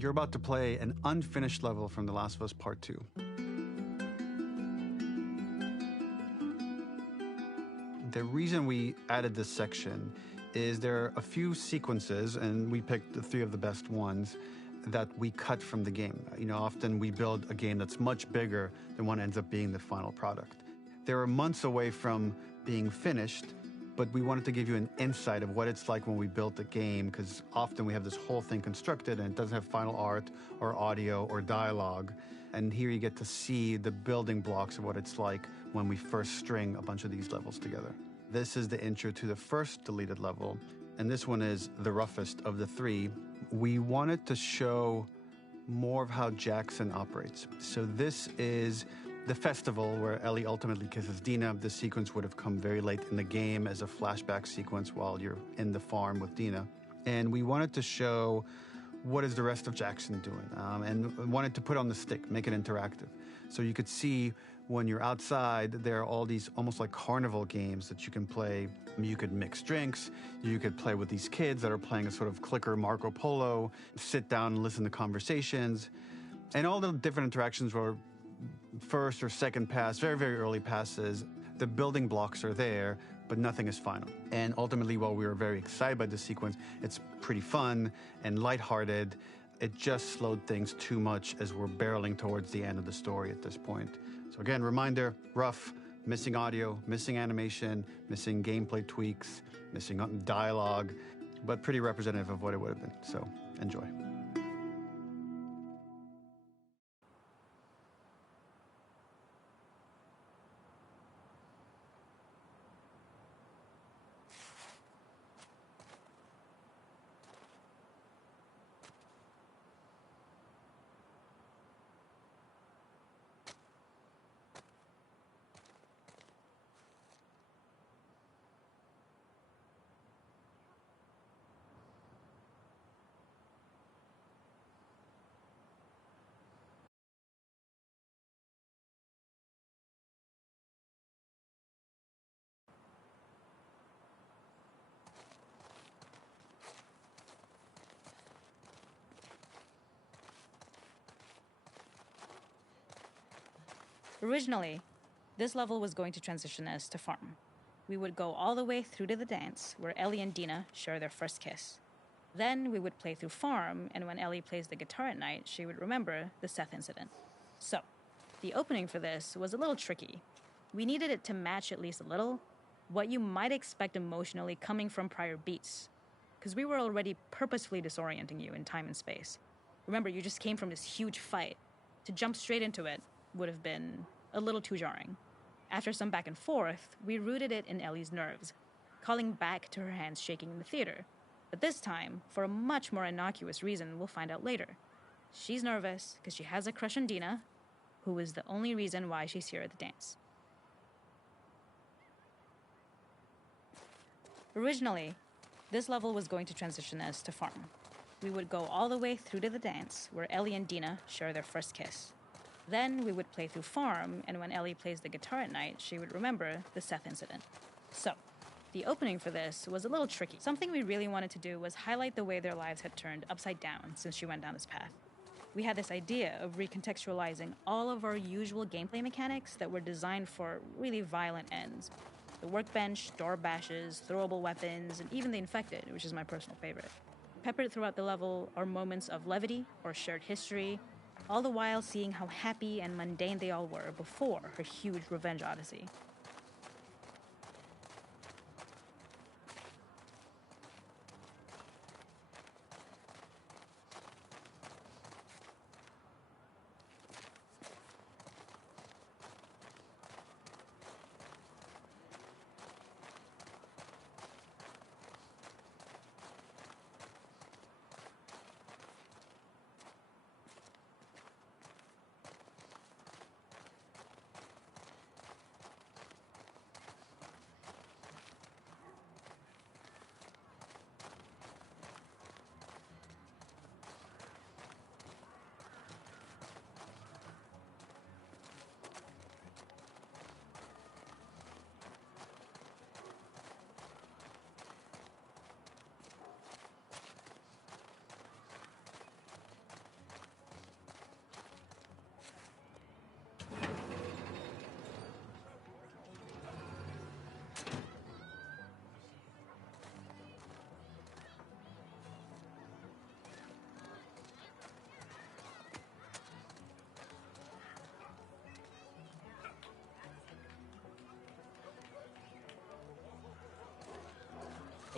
You're about to play an unfinished level from The Last of Us Part 2. The reason we added this section is there are a few sequences, and we picked the 3 of the best ones, that we cut from the game. Often we build a game that's much bigger than what ends up being the final product. They were months away from being finished, but we wanted to give you an insight of what it's like when we built the game, because often we have this whole thing constructed and it doesn't have final art or audio or dialogue. And here you get to see the building blocks of what it's like when we first string a bunch of these levels together. This is the intro to the first deleted level, and this one is the roughest of the 3. We wanted to show more of how Jackson operates. So this is the festival where Ellie ultimately kisses Dina. This sequence would have come very late in the game as a flashback sequence while you're in the farm with Dina. And we wanted to show what is the rest of Jackson doing, and wanted to put on the stick, make it interactive. So you could see when you're outside, there are all these almost like carnival games that you can play. You could mix drinks, you could play with these kids that are playing a sort of clicker Marco Polo, sit down and listen to conversations. And all the different interactions were first or second pass, very, very early passes. The building blocks are there, but nothing is final. And ultimately, while we were very excited by this sequence, it's pretty fun and lighthearted. It just slowed things too much as we're barreling towards the end of the story at this point. So again, reminder, rough, missing audio, missing animation, missing gameplay tweaks, missing dialogue, but pretty representative of what it would have been. So enjoy. Originally, this level was going to transition us to farm. We would go all the way through to the dance, where Ellie and Dina share their first kiss. Then we would play through farm, and when Ellie plays the guitar at night, she would remember the Seth incident. So, the opening for this was a little tricky. We needed it to match at least a little what you might expect emotionally coming from prior beats, because we were already purposefully disorienting you in time and space. Remember, you just came from this huge fight. To jump straight into it would have been a little too jarring. After some back and forth, we rooted it in Ellie's nerves, calling back to her hands shaking in the theater. But this time, for a much more innocuous reason we'll find out later. She's nervous because she has a crush on Dina, who is the only reason why she's here at the dance. Originally, this level was going to transition us to farm. We would go all the way through to the dance, where Ellie and Dina share their first kiss. Then we would play through farm, and when Ellie plays the guitar at night, she would remember the Seth incident. So, the opening for this was a little tricky. Something we really wanted to do was highlight the way their lives had turned upside down since she went down this path. We had this idea of recontextualizing all of our usual gameplay mechanics that were designed for really violent ends. The workbench, door bashes, throwable weapons, and even the infected, which is my personal favorite. Peppered throughout the level are moments of levity or shared history, all the while seeing how happy and mundane they all were before her huge revenge odyssey.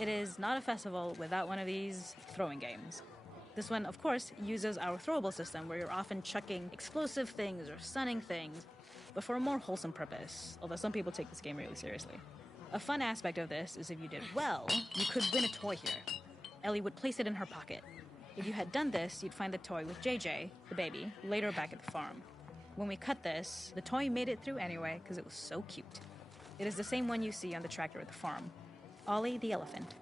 It is not a festival without one of these throwing games. This one, of course, uses our throwable system where you're often chucking explosive things or stunning things, but for a more wholesome purpose, although some people take this game really seriously. A fun aspect of this is if you did well, you could win a toy here. Ellie would place it in her pocket. If you had done this, you'd find the toy with JJ, the baby, later back at the farm. When we cut this, the toy made it through anyway because it was so cute. It is the same one you see on the tractor at the farm. Ollie the elephant.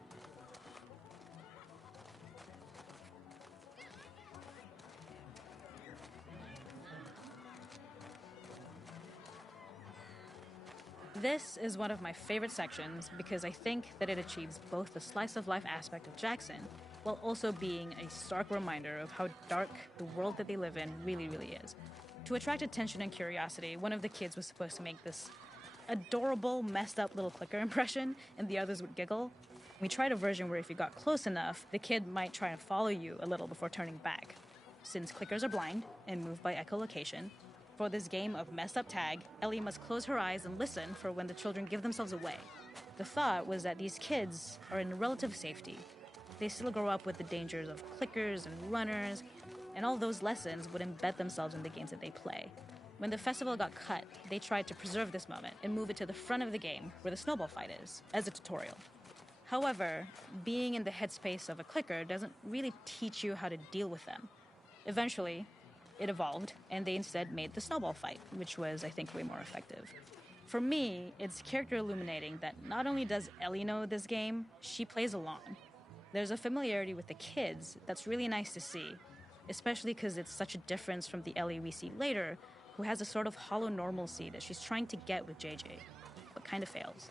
This is one of my favorite sections because I think that it achieves both the slice of life aspect of Jackson while also being a stark reminder of how dark the world that they live in really, really is. To attract attention and curiosity, one of the kids was supposed to make this adorable, messed up little clicker impression, and the others would giggle. We tried a version where if you got close enough, the kid might try and follow you a little before turning back. Since clickers are blind and move by echolocation, for this game of messed up tag, Ellie must close her eyes and listen for when the children give themselves away. The thought was that these kids are in relative safety. They still grow up with the dangers of clickers and runners, and all those lessons would embed themselves in the games that they play. When the festival got cut, they tried to preserve this moment and move it to the front of the game where the snowball fight is, as a tutorial. However, being in the headspace of a clicker doesn't really teach you how to deal with them. Eventually, it evolved, and they instead made the snowball fight, which was, I think, way more effective. For me, it's character illuminating that not only does Ellie know this game, she plays along. There's a familiarity with the kids that's really nice to see, especially because it's such a difference from the Ellie we see later, who has a sort of hollow normalcy that she's trying to get with JJ, but kind of fails.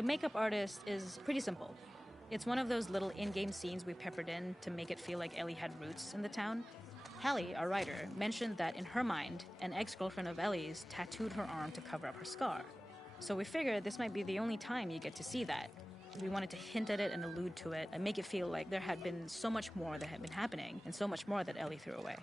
The makeup artist is pretty simple. It's one of those little in-game scenes we peppered in to make it feel like Ellie had roots in the town. Hallie, our writer, mentioned that in her mind, an ex-girlfriend of Ellie's tattooed her arm to cover up her scar. So we figured this might be the only time you get to see that. We wanted to hint at it and allude to it and make it feel like there had been so much more that had been happening and so much more that Ellie threw away.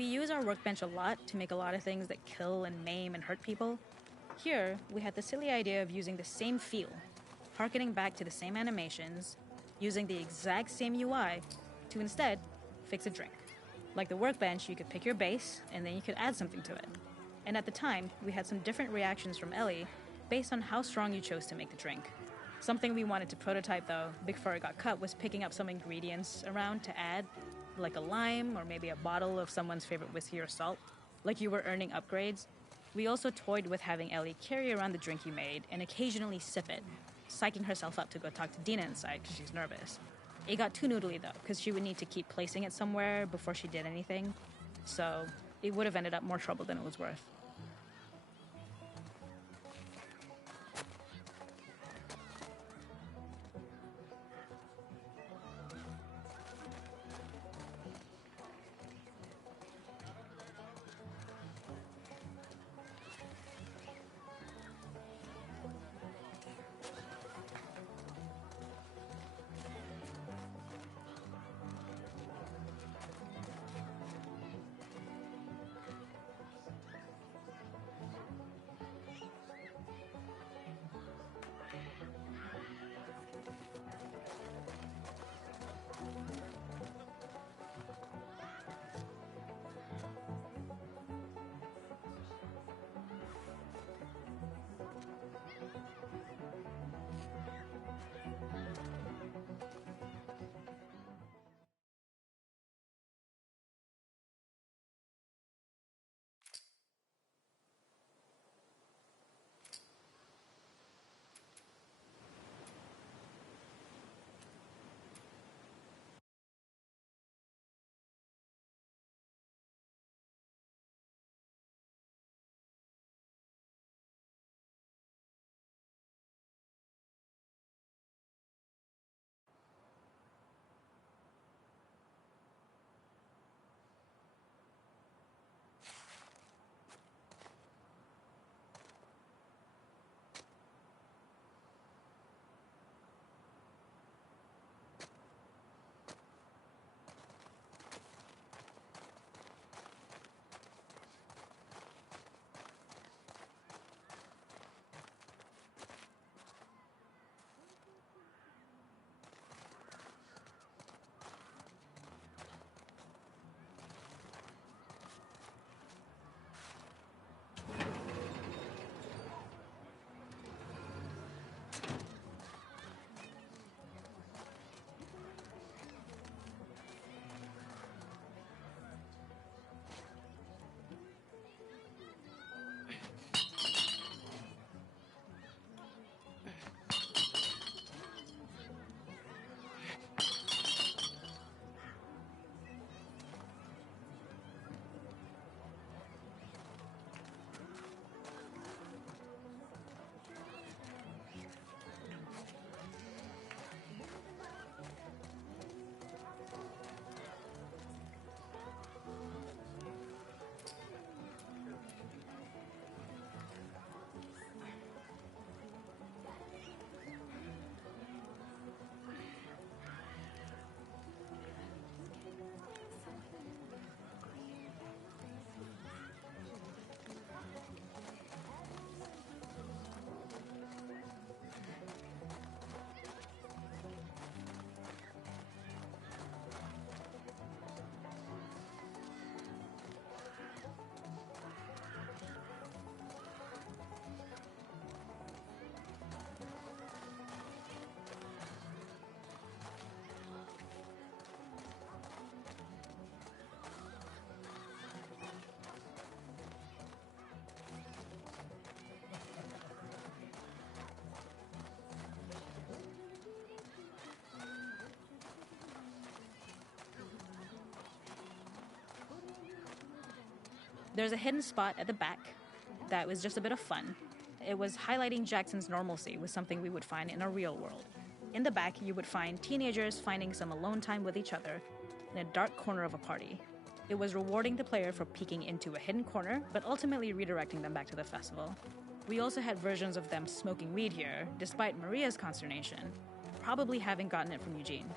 We use our workbench a lot to make a lot of things that kill and maim and hurt people. Here, we had the silly idea of using the same feel, harkening back to the same animations, using the exact same UI to instead fix a drink. Like the workbench, you could pick your base, and then you could add something to it. And at the time, we had some different reactions from Ellie based on how strong you chose to make the drink. Something we wanted to prototype, though, before it got cut, was picking up some ingredients around to add, like a lime or maybe a bottle of someone's favorite whiskey or salt, like you were earning upgrades. We also toyed with having Ellie carry around the drink you made and occasionally sip it, psyching herself up to go talk to Dina inside because she's nervous. It got too noodly, though, because she would need to keep placing it somewhere before she did anything, so it would have ended up more trouble than it was worth. There's a hidden spot at the back that was just a bit of fun. It was highlighting Jackson's normalcy with something we would find in a real world. In the back, you would find teenagers finding some alone time with each other in a dark corner of a party. It was rewarding the player for peeking into a hidden corner, but ultimately redirecting them back to the festival. We also had versions of them smoking weed here, despite Maria's consternation, probably having gotten it from Eugene.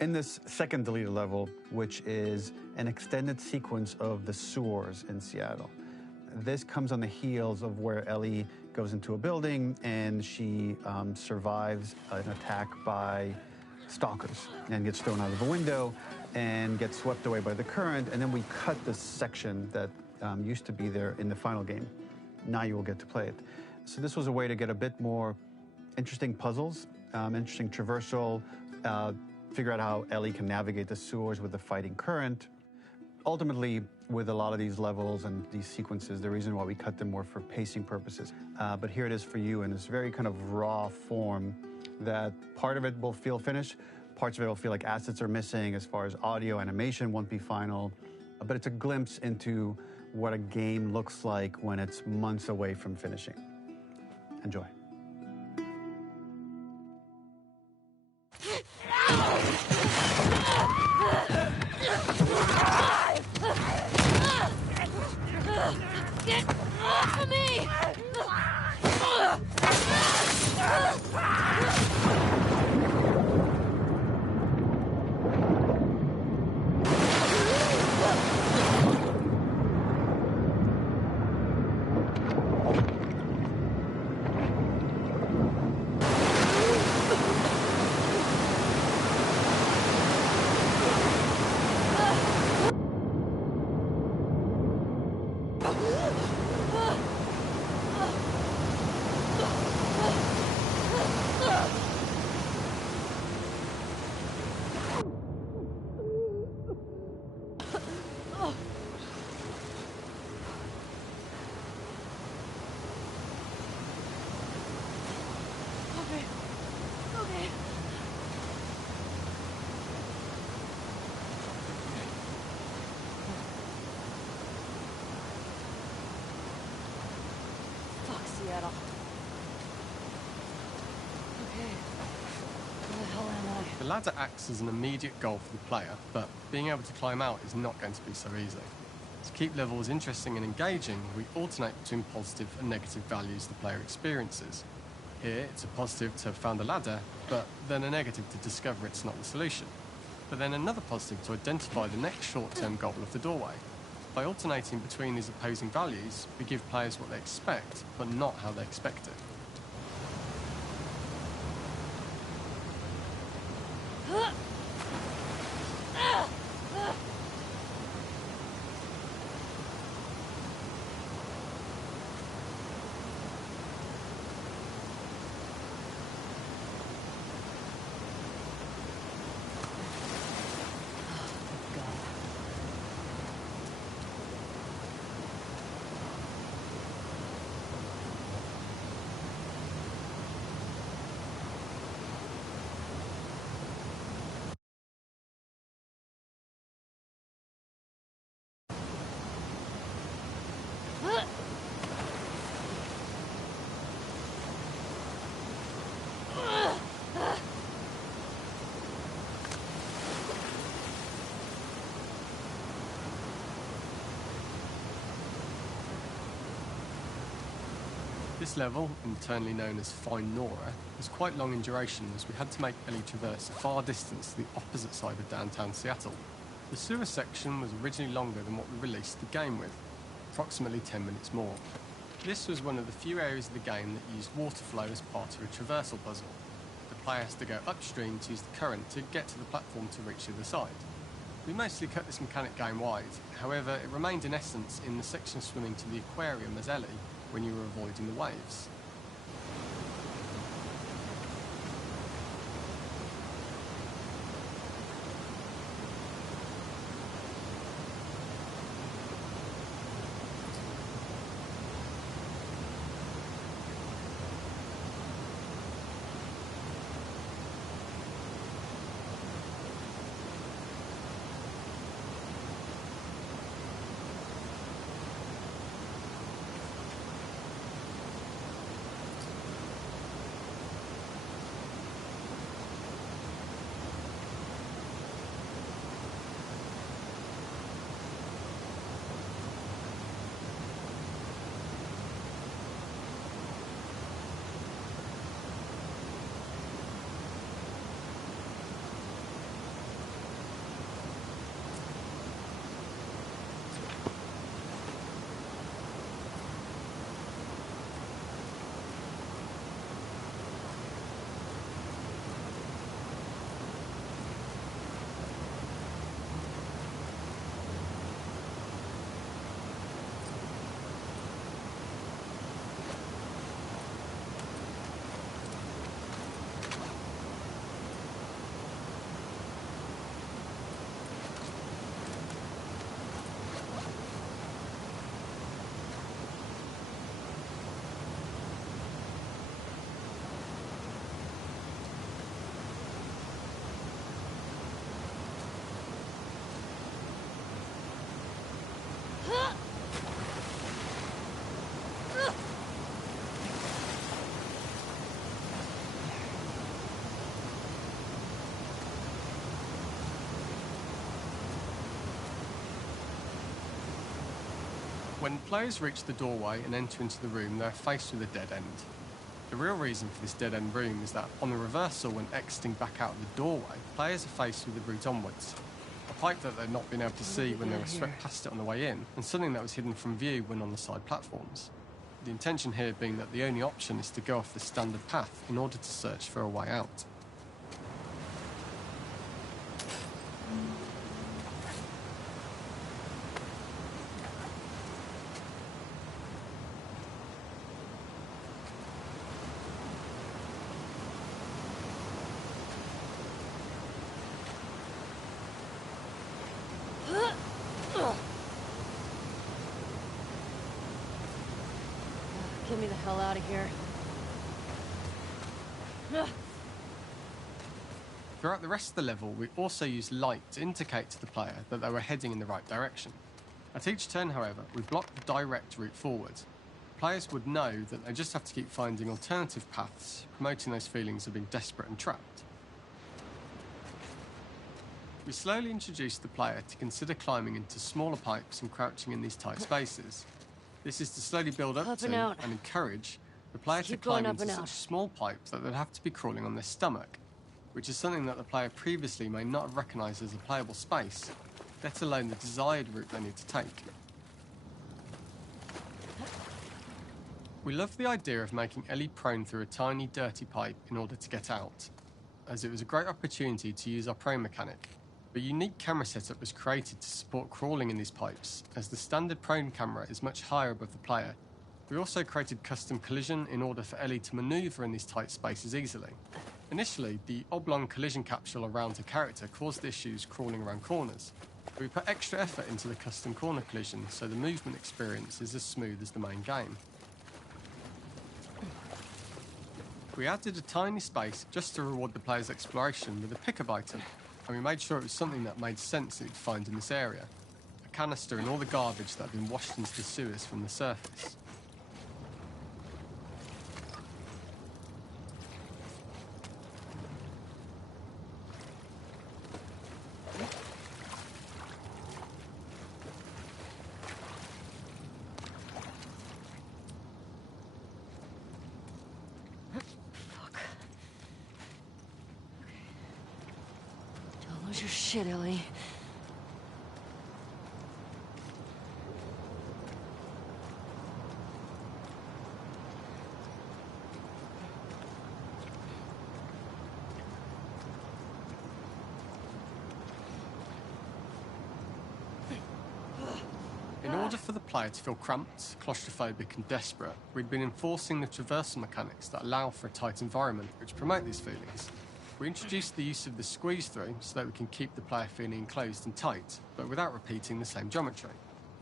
In this second deleted level, which is an extended sequence of the sewers in Seattle, this comes on the heels of where Ellie goes into a building and she survives an attack by stalkers and gets thrown out of a window and gets swept away by the current. And then we cut this section that used to be there in the final game. Now you will get to play it. So this was a way to get a bit more interesting puzzles, interesting traversal, figure out how Ellie can navigate the sewers with the fighting current. Ultimately, with a lot of these levels and these sequences, the reason why we cut them were for pacing purposes. But here it is for you in this very kind of raw form that part of it will feel finished, parts of it will feel like assets are missing as far as audio, animation won't be final. But it's a glimpse into what a game looks like when it's months away from finishing. Enjoy. Get off of me! Seattle. Okay. Where the hell am I? The ladder acts as an immediate goal for the player, but being able to climb out is not going to be so easy. To keep levels interesting and engaging, we alternate between positive and negative values the player experiences. Here, it's a positive to have found a ladder, but then a negative to discover it's not the solution. But then another positive to identify the next short-term goal of the doorway. By alternating between these opposing values, we give players what they expect, but not how they expect it. This level, internally known as Find Nora, was quite long in duration as we had to make Ellie traverse a far distance to the opposite side of downtown Seattle. The sewer section was originally longer than what we released the game with, approximately 10 minutes more. This was one of the few areas of the game that used water flow as part of a traversal puzzle. The player has to go upstream to use the current to get to the platform to reach the other side. We mostly cut this mechanic game-wide, however it remained in essence in the section swimming to the aquarium as Ellie, when you were avoiding the waves. When players reach the doorway and enter into the room, they're faced with a dead end. The real reason for this dead-end room is that on the reversal, when exiting back out of the doorway, players are faced with the route onwards. A pipe that they'd not been able to see when they were swept past it on the way in, and something that was hidden from view when on the side platforms. The intention here being that the only option is to go off the standard path in order to search for a way out. Get me the hell out of here. Throughout the rest of the level, we also used light to indicate to the player that they were heading in the right direction. At each turn, however, we blocked the direct route forward. Players would know that they just have to keep finding alternative paths, promoting those feelings of being desperate and trapped. We slowly introduced the player to consider climbing into smaller pipes and crouching in these tight spaces. This is to slowly build up to and encourage the player to climb into such small pipes that they'd have to be crawling on their stomach, which is something that the player previously may not have recognised as a playable space, let alone the desired route they need to take. We loved the idea of making Ellie prone through a tiny, dirty pipe in order to get out, as it was a great opportunity to use our prone mechanic. A unique camera setup was created to support crawling in these pipes, as the standard prone camera is much higher above the player. We also created custom collision in order for Ellie to manoeuvre in these tight spaces easily. Initially, the oblong collision capsule around her character caused issues crawling around corners. We put extra effort into the custom corner collision, so the movement experience is as smooth as the main game. We added a tiny space just to reward the player's exploration with a pickup item, and we made sure it was something that made sense that you'd find in this area. A canister and all the garbage that had been washed into the sewers from the surface. Lose your shit, Ellie. In order for the player to feel cramped, claustrophobic and desperate, we'd been enforcing the traversal mechanics that allow for a tight environment which promote these feelings. We introduced the use of the squeeze-through so that we can keep the player feeling enclosed and tight, but without repeating the same geometry.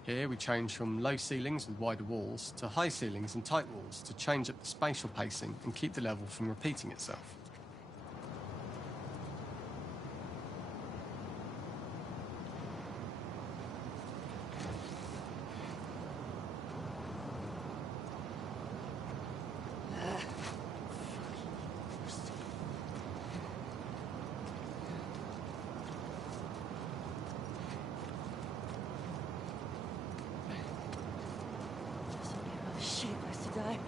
Here we change from low ceilings with wider walls to high ceilings and tight walls to change up the spatial pacing and keep the level from repeating itself. Shit, wants to die.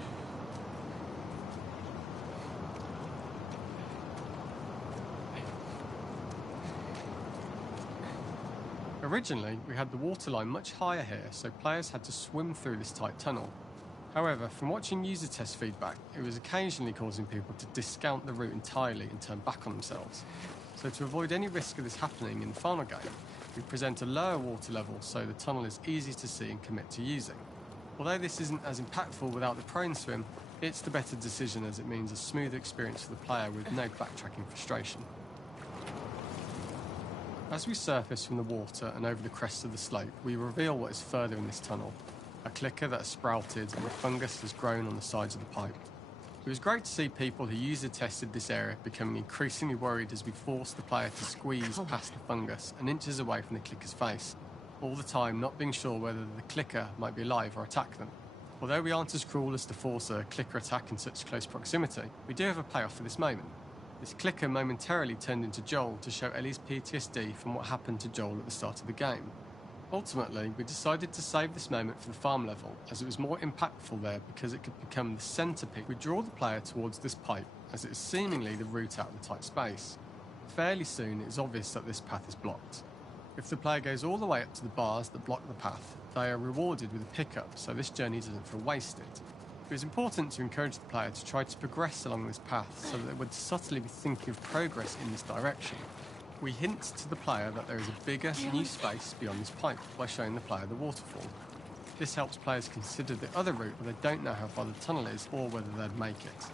Originally, we had the waterline much higher here, so players had to swim through this tight tunnel. However, from watching user test feedback, it was occasionally causing people to discount the route entirely and turn back on themselves. So to avoid any risk of this happening in the final game, we present a lower water level so the tunnel is easy to see and commit to using. Although this isn't as impactful without the prone swim, it's the better decision as it means a smoother experience for the player with no backtracking frustration. As we surface from the water and over the crest of the slope, we reveal what is further in this tunnel. A clicker that has sprouted and fungus has grown on the sides of the pipe. It was great to see people who user tested this area becoming increasingly worried as we forced the player to squeeze past the fungus and inches away from the clicker's face. all the time not being sure whether the clicker might be alive or attack them. Although we aren't as cruel as to force a clicker attack in such close proximity, we do have a payoff for this moment. This clicker momentarily turned into Joel to show Ellie's PTSD from what happened to Joel at the start of the game. Ultimately, we decided to save this moment for the farm level, as it was more impactful there because it could become the centrepiece. We draw the player towards this pipe, as it is seemingly the route out of the tight space. Fairly soon, it is obvious that this path is blocked. If the player goes all the way up to the bars that block the path, they are rewarded with a pickup, so this journey doesn't feel wasted. It was important to encourage the player to try to progress along this path so that they would subtly be thinking of progress in this direction. We hint to the player that there is a bigger, new space beyond this pipe by showing the player the waterfall. This helps players consider the other route where they don't know how far the tunnel is or whether they'd make it.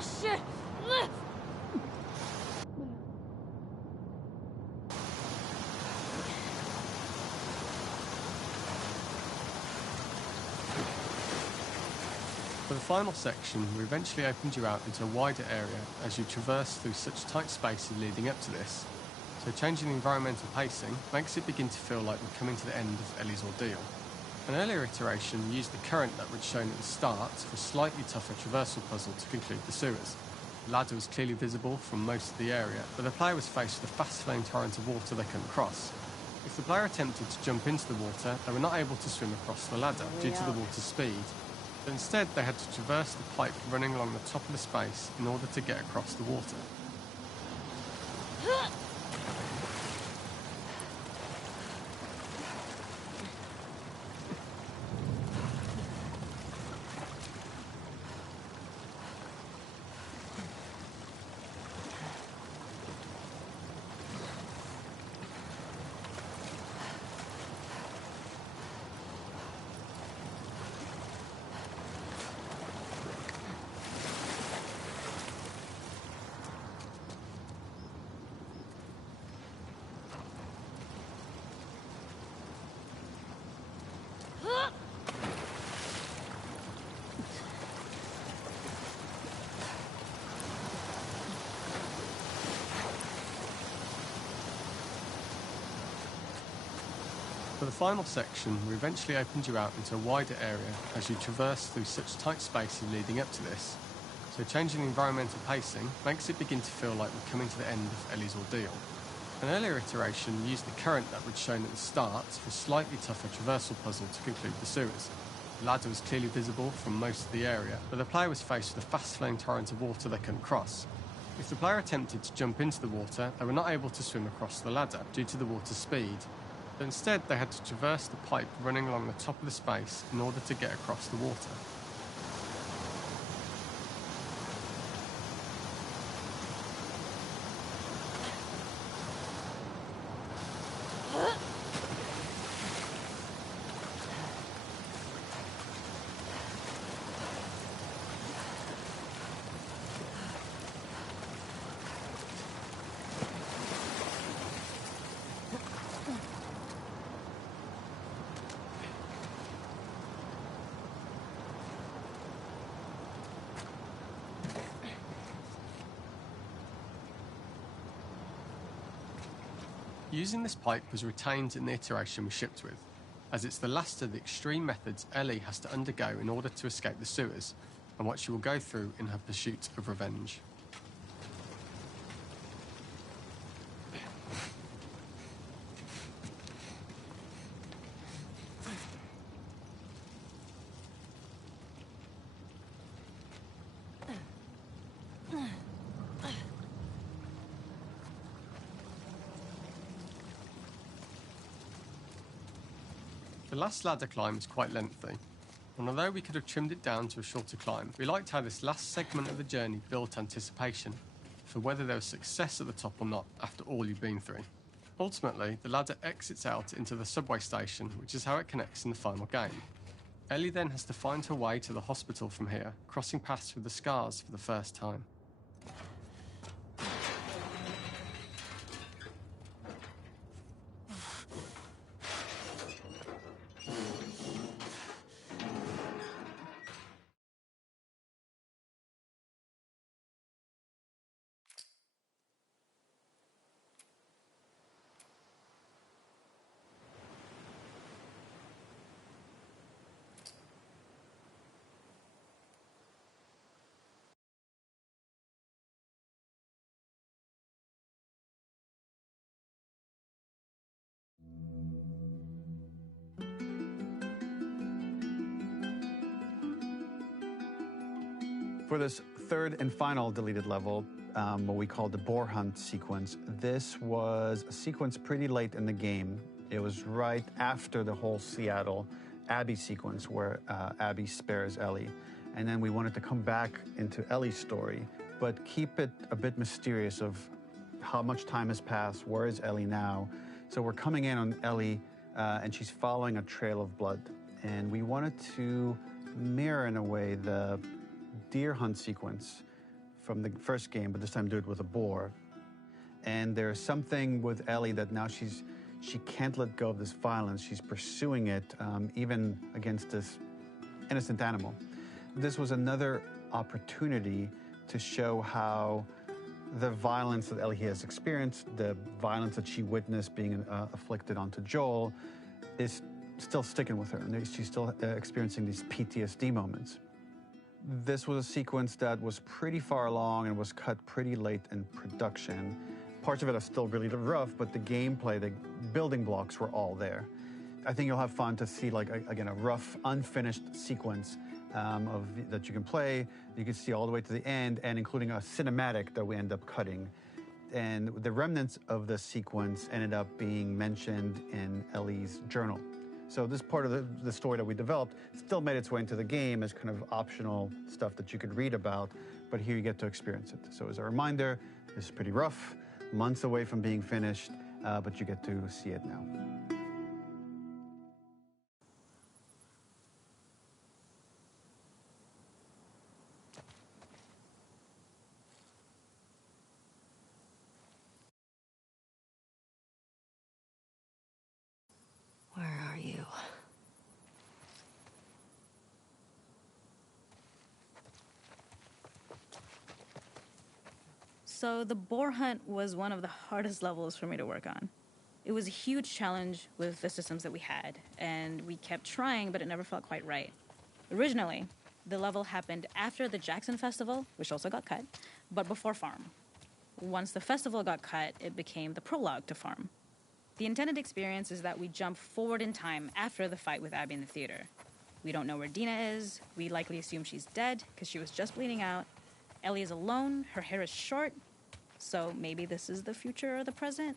Oh, shit! For the final section, we eventually opened you out into a wider area as you traverse through such tight spaces leading up to this. So changing the environmental pacing makes it begin to feel like we're coming to the end of Ellie's ordeal. An earlier iteration used the current that was shown at the start for a slightly tougher traversal puzzle to conclude the sewers. The ladder was clearly visible from most of the area, but the player was faced with a fast-flowing torrent of water they couldn't cross. If the player attempted to jump into the water, they were not able to swim across the ladder due to the water's speed. But instead, they had to traverse the pipe running along the top of the space in order to get across the water. For the final section, we eventually opened you out into a wider area as you traverse through such tight spaces leading up to this. So changing the environmental pacing makes it begin to feel like we're coming to the end of Ellie's ordeal. An earlier iteration used the current that was shown at the start for a slightly tougher traversal puzzle to conclude the sewers. The ladder was clearly visible from most of the area, but the player was faced with a fast-flowing torrent of water they couldn't cross. If the player attempted to jump into the water, they were not able to swim across the ladder due to the water's speed. But instead, they had to traverse the pipe running along the top of the space in order to get across the water. Using this pipe was retained in the iteration we shipped with, as it's the last of the extreme methods Ellie has to undergo in order to escape the sewers, and what she will go through in her pursuit of revenge. The last ladder climb is quite lengthy. And although we could have trimmed it down to a shorter climb, we liked how this last segment of the journey built anticipation for whether there was success at the top or not after all you've been through. Ultimately, the ladder exits out into the subway station, which is how it connects in the final game. Ellie then has to find her way to the hospital from here, crossing paths with the scars for the first time. For this third and final deleted level, what we call the boar hunt sequence, this was a sequence pretty late in the game. It was right after the whole Seattle Abby sequence where Abby spares Ellie. And then we wanted to come back into Ellie's story, but keep it a bit mysterious of how much time has passed, where is Ellie now? So we're coming in on Ellie and she's following a trail of blood. And we wanted to mirror in a way the deer hunt sequence from the first game, but this time do it with a boar. And there's something with Ellie that now she can't let go of this violence. She's pursuing it, even against this innocent animal. This was another opportunity to show how the violence that Ellie has experienced, the violence that she witnessed being afflicted onto Joel, is still sticking with her, and she's still experiencing these PTSD moments. This was a sequence that was pretty far along and was cut pretty late in production. Parts of it are still really rough, but the gameplay, the building blocks were all there. I think you'll have fun to see, like, again, a rough, unfinished sequence that you can play. You can see all the way to the end, and including a cinematic that we end up cutting. And the remnants of the sequence ended up being mentioned in Ellie's journal. So this part of the story that we developed still made its way into the game as kind of optional stuff that you could read about, but here you get to experience it. So as a reminder, this is pretty rough, months away from being finished, but you get to see it now. Where are you? So the boar hunt was one of the hardest levels for me to work on. It was a huge challenge with the systems that we had, and we kept trying, but it never felt quite right. Originally, the level happened after the Jackson Festival, which also got cut, but before Farm. Once the festival got cut, it became the prologue to Farm. The intended experience is that we jump forward in time after the fight with Abby in the theater. We don't know where Dina is. We likely assume she's dead because she was just bleeding out. Ellie is alone. Her hair is short. So maybe this is the future or the present.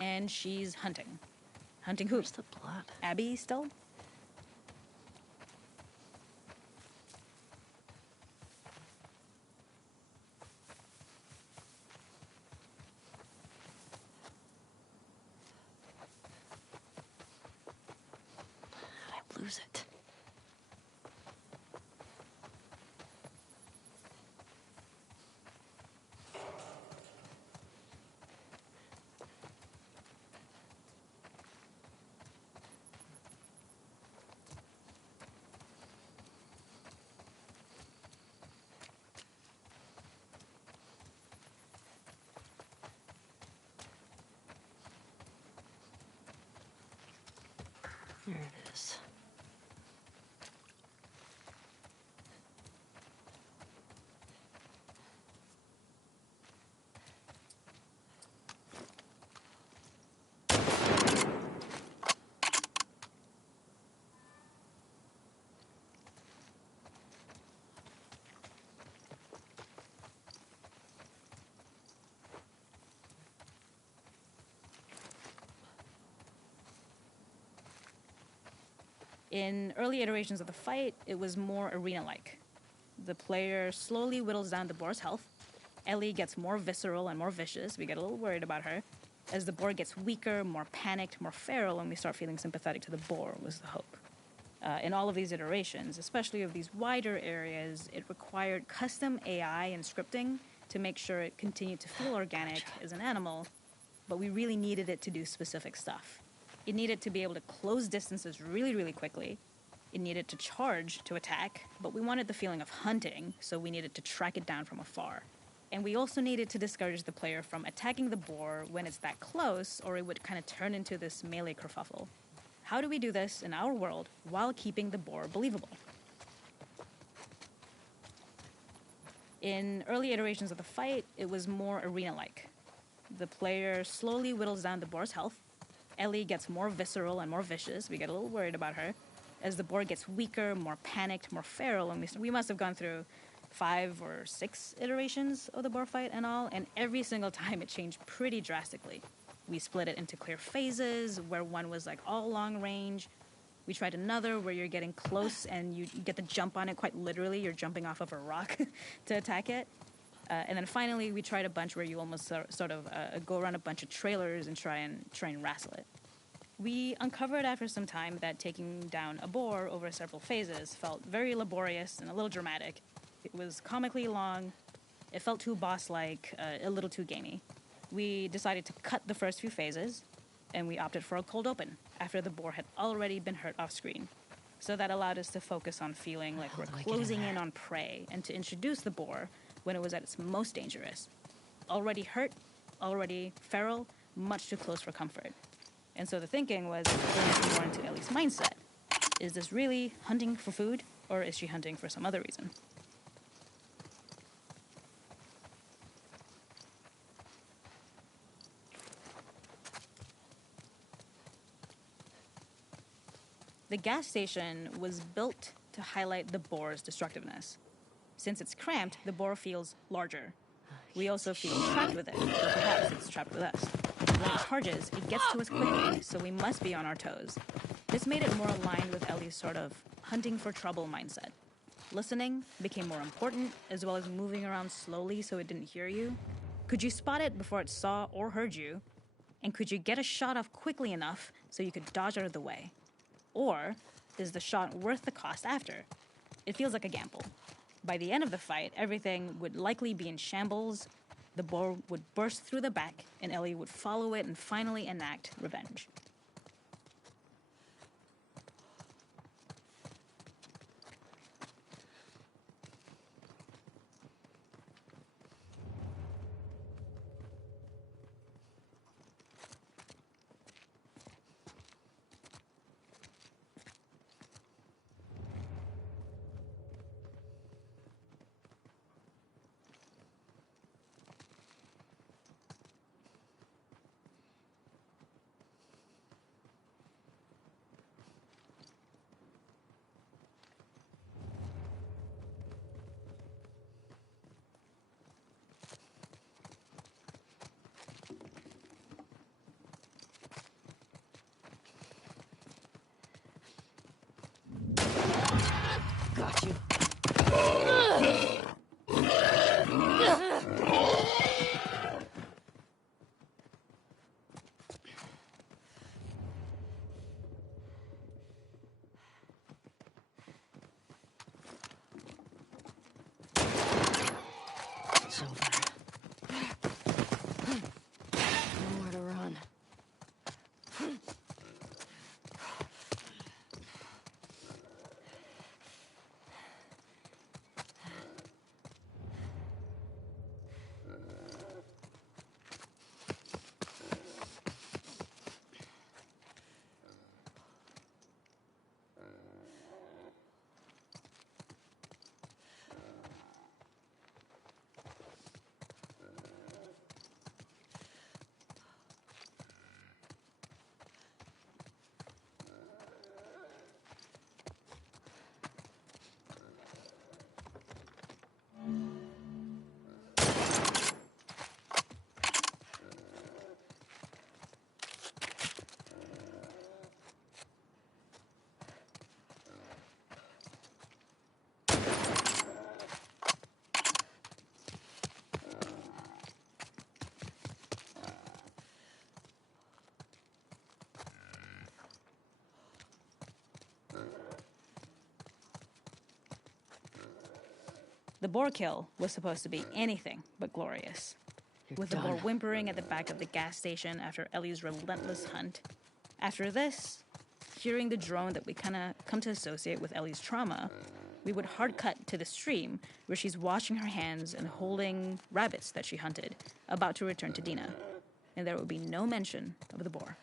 And she's hunting. Hunting who? Where's the blood? Abby still? I lose it. There it is. In early iterations of the fight, it was more arena-like. The player slowly whittles down the boar's health. Ellie gets more visceral and more vicious. We get a little worried about her. As the boar gets weaker, more panicked, more feral, and we start feeling sympathetic to the boar, was the hope. In all of these iterations, especially of these wider areas, it required custom AI and scripting to make sure it continued to feel organic as an animal, but we really needed it to do specific stuff. It needed to be able to close distances really, really quickly. It needed to charge to attack, but we wanted the feeling of hunting, so we needed to track it down from afar. And we also needed to discourage the player from attacking the boar when it's that close, or it would kind of turn into this melee kerfuffle. How do we do this in our world while keeping the boar believable? In early iterations of the fight, it was more arena-like. The player slowly whittles down the boar's health. Ellie gets more visceral and more vicious. We get a little worried about her. As the boar gets weaker, more panicked, more feral, and we must have gone through 5 or 6 iterations of the boar fight and all, and every single time it changed pretty drastically. We split it into clear phases, where one was like all long range. We tried another where you're getting close and you get the jump on it quite literally. You're jumping off of a rock to attack it. And then finally, we tried a bunch where you almost sort of go around a bunch of trailers and try and wrestle it. We uncovered after some time that taking down a boar over several phases felt very laborious and a little dramatic. It was comically long, it felt too boss-like, a little too gamey. We decided to cut the first few phases, and we opted for a cold open after the boar had already been hurt off-screen. So that allowed us to focus on feeling like we're closing in on prey and to introduce the boar when it was at its most dangerous. Already hurt, already feral, much too close for comfort. And so the thinking was going more into Ellie's mindset. Is this really hunting for food, or is she hunting for some other reason? The gas station was built to highlight the boar's destructiveness. Since it's cramped, the boar feels larger. We also feel trapped with it, or perhaps it's trapped with us. When it charges, it gets to us quickly, so we must be on our toes. This made it more aligned with Ellie's sort of hunting for trouble mindset. Listening became more important, as well as moving around slowly so it didn't hear you. Could you spot it before it saw or heard you? And could you get a shot off quickly enough so you could dodge out of the way? Or is the shot worth the cost after? It feels like a gamble. By the end of the fight, everything would likely be in shambles. The boar would burst through the back, and Ellie would follow it and finally enact revenge. Got you. It's over. Nowhere to run. The boar kill was supposed to be anything but glorious. With the boar whimpering at the back of the gas station after Ellie's relentless hunt. After this, hearing the drone that we kind of come to associate with Ellie's trauma, we would hard cut to the stream where she's washing her hands and holding rabbits that she hunted, about to return to Dina. And there would be no mention of the boar.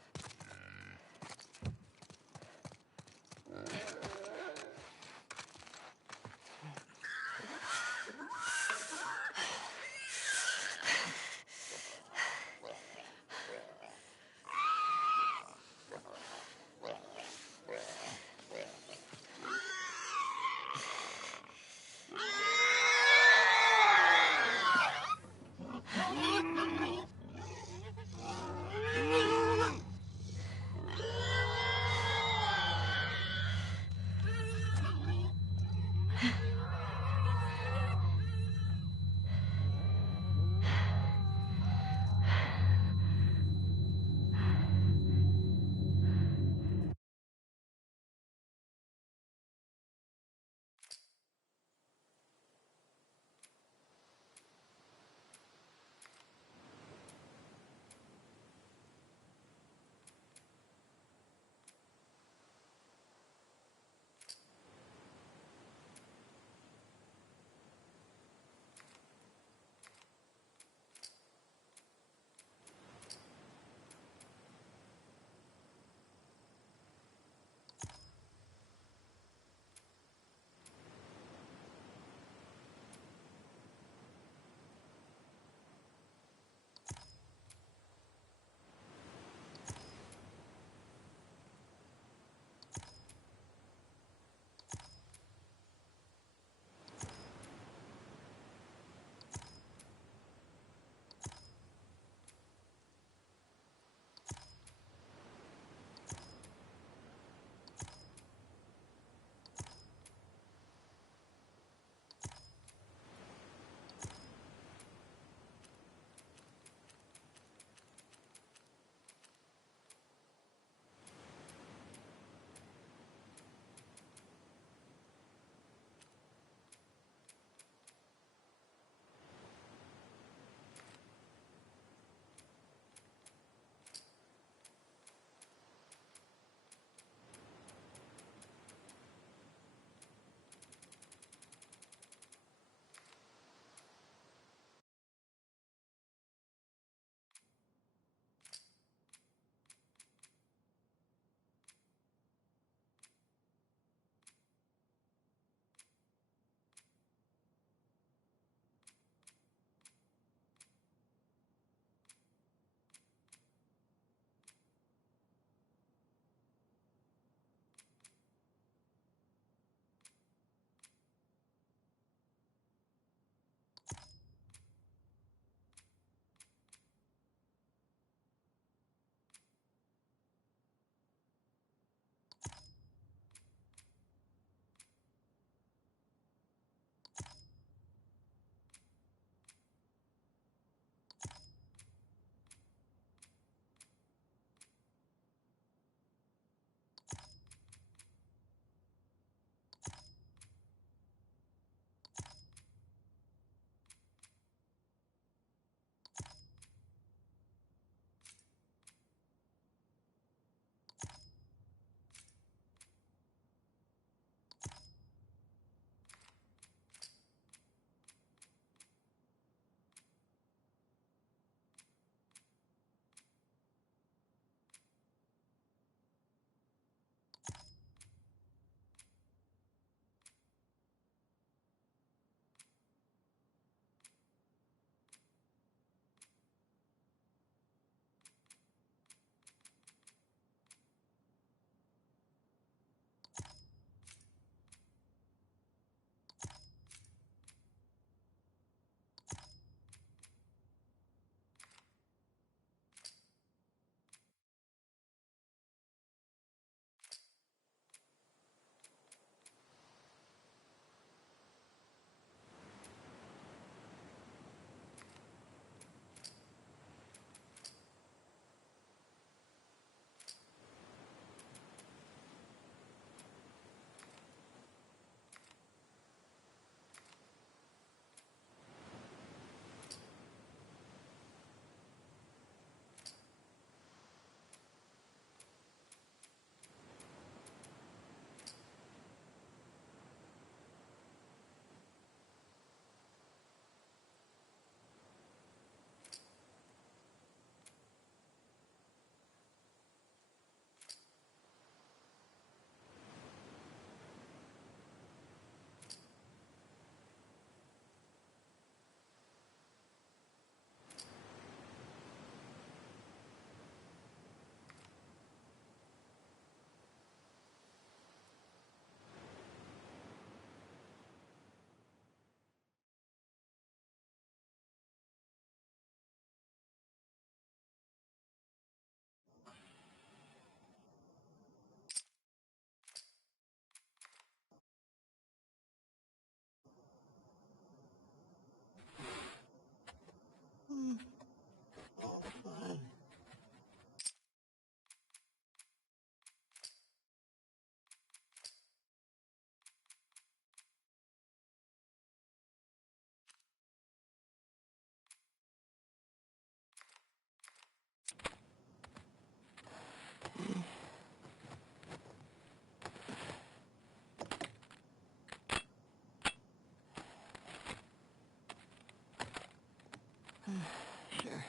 Sure.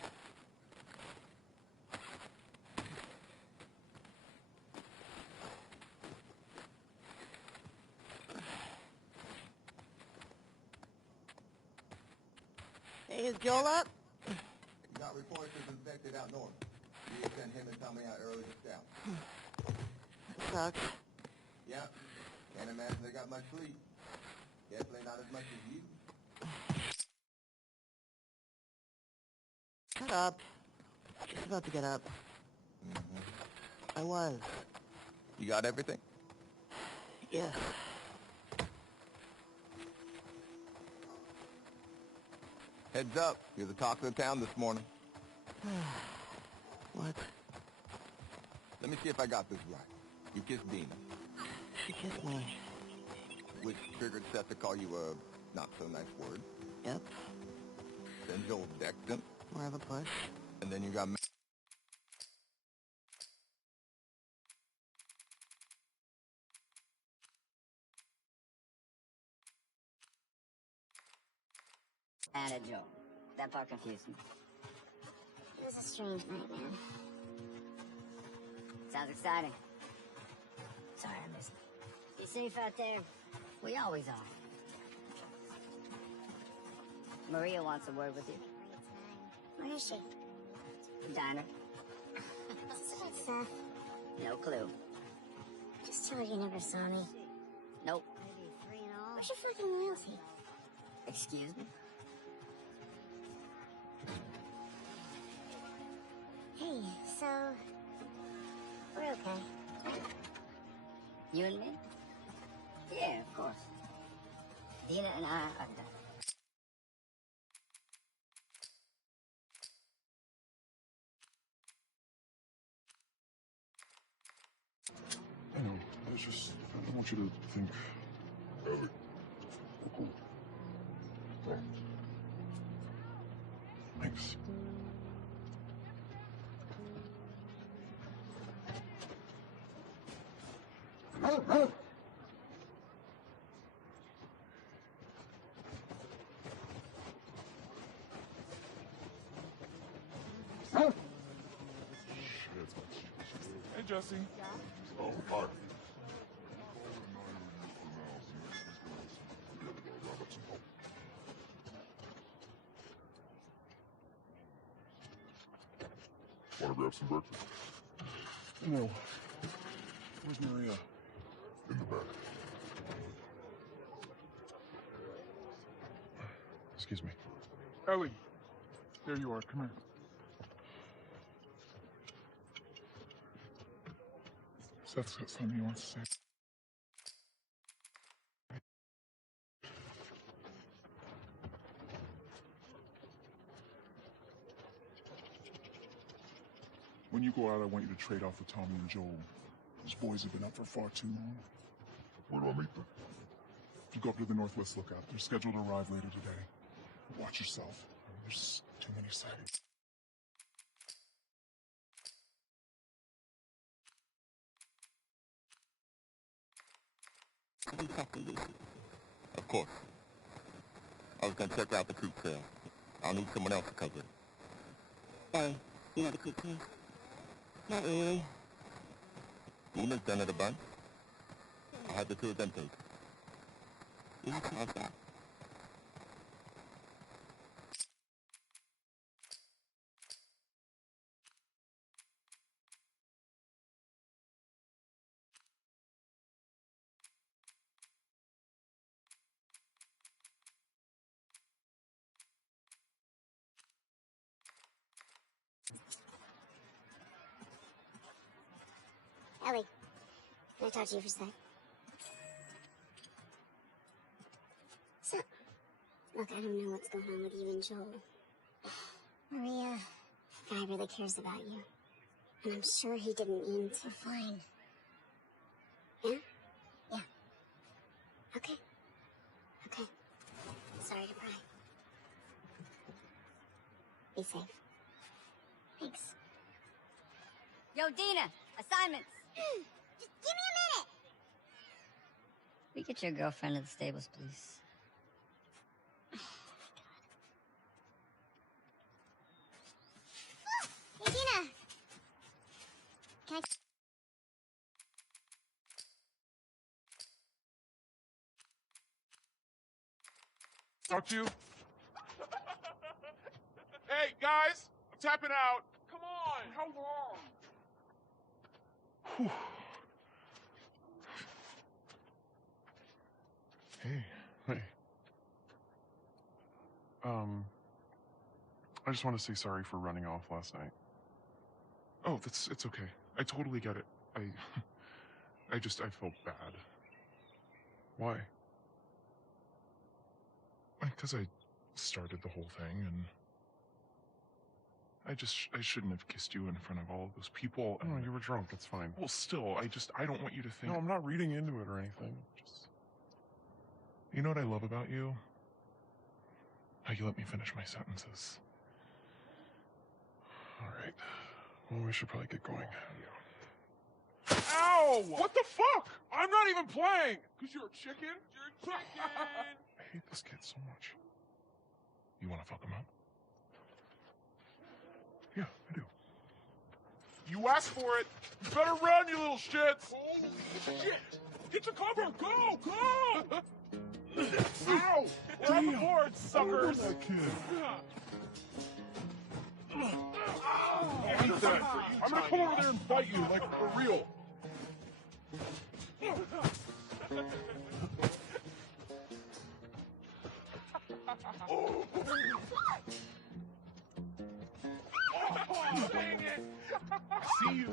Hey, is Joel up? Got reports of infected out north. You sent him and Tommy out early to scout. That sucks. Yeah. Can't imagine they got much sleep. Definitely not as much as you. Shut up. Just about to get up. I was. You got everything? Yeah. Heads up. You're the talk of the town this morning. What? Let me see if I got this right. You kissed Dina, She kissed me. which triggered Seth to call you a not-so-nice word. Yep. Then Joel decked him, More of a push. and then you got... Added Joe. That part confused me. It was a strange night, man. Sounds exciting. Sorry I missed it. You safe out there? We always are. Maria wants a word with you. Where is she? Diner? It's, No clue. just tell her you never saw me. Nope. Where's your fucking loyalty? Excuse me? Hey, so... we're okay. You and me? Yeah, of course. Dina and I are done. Anyway, I want you to think. Ellie. Cool. Thanks. Hey, Jesse. Oh, hi. Want to grab some breakfast? No. Where's Maria? In the back. Excuse me. Ellie. There you are. Come here. Seth's got something he wants to say. When you go out, I want you to trade off with Tommy and Joel. Those boys have been up for far too long. Where do I meet them? You go up to the Northwest Lookout. They're scheduled to arrive later today. Watch yourself. There's too many sightings. Of course. I was gonna check out the creek trail. I'll need someone else to cover it. Fine. You know the creek trail? Not really. Nina's done it a bunch. I had the two of them take. You can have that. Ellie, can I talk to you for a sec? So, look, I don't know what's going on with you and Joel. Maria, the guy really cares about you. And I'm sure he didn't mean to. Fine. Yeah? Yeah. Okay. Okay. Sorry to pry. Be safe. Thanks. Yo, Dina! Assignments! Just give me a minute! We get your girlfriend to the stables, please. talk to you? Hey, guys! I'm tapping out! Come on! How long? Whew. Hey. I just want to say sorry for running off last night. Oh, it's okay. I totally get it. I felt bad. Why? Because I started the whole thing, and I shouldn't have kissed you in front of all of those people. No, you were drunk. It's fine. Well, still, I don't want you to think. No, I'm not reading into it or anything. You know what I love about you? How you let me finish my sentences. All right. Well, we should probably get going. Yeah. Ow! What the fuck? I'm not even playing! Because you're a chicken? You're a chicken! I hate this kid so much. You want to fuck him up? Yeah, I do. You asked for it! You better run, you little shits! Holy shit! Get to cover! Go! Go! Ow! We're on the board, suckers! That kid. I'm gonna come over there and fight you, like, for real. Oh, dang it! See you.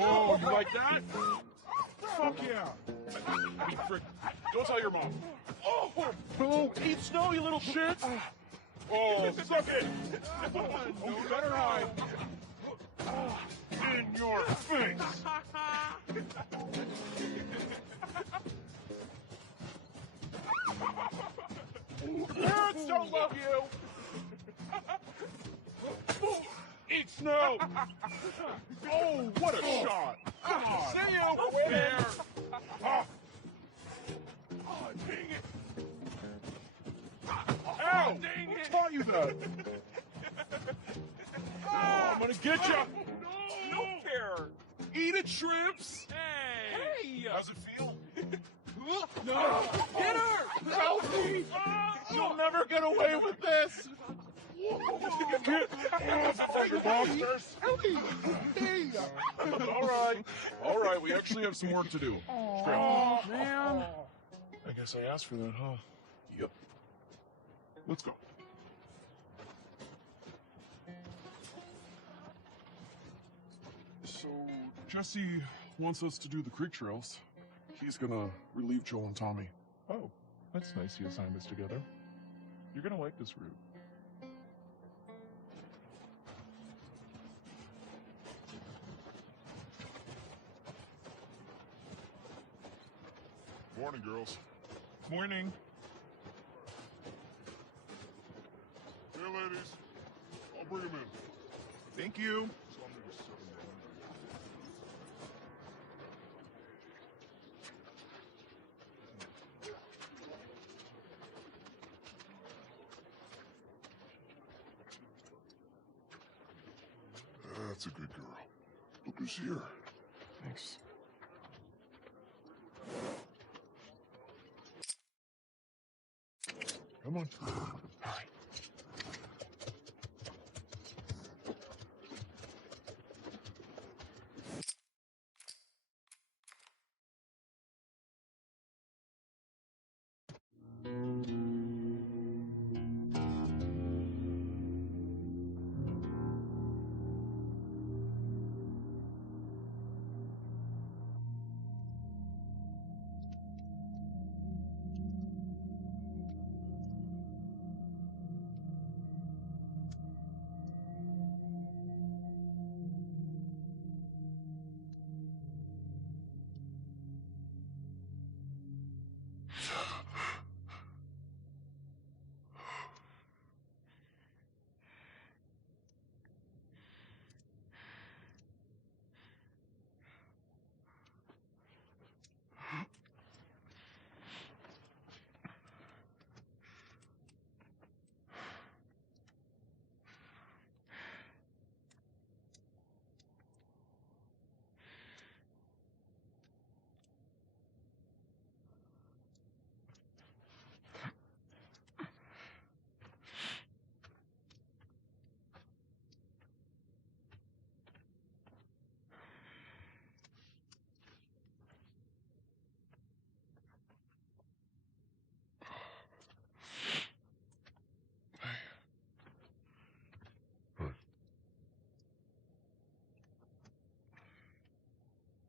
Oh, you like that? Fuck yeah! Frick. Don't tell your mom. Oh, boo! Eat snow, you little shit! Oh, suck it! Oh, you better hide. In your face! Parents don't love you! Eat snow! Oh, what a shot! See you over there! Oh, dang it! Ow! Dang it! Who taught you that? Oh, I'm gonna get you! No fair! Eat it, shrimps! Hey! How's it feel? No! Get her! Help me! You'll never get away with this! Monsters! Hey! All right, we actually have some work to do. Oh, man. I guess I asked for that, huh? Yep. Let's go. So, Jesse wants us to do the creek trails. He's gonna relieve Joel and Tommy. Oh, that's nice he assigned us together. You're gonna like this route. Morning, girls. Morning. Here, ladies. I'll bring them in. Thank you. That's a good girl. Look who's here. Thanks. Come on. All right.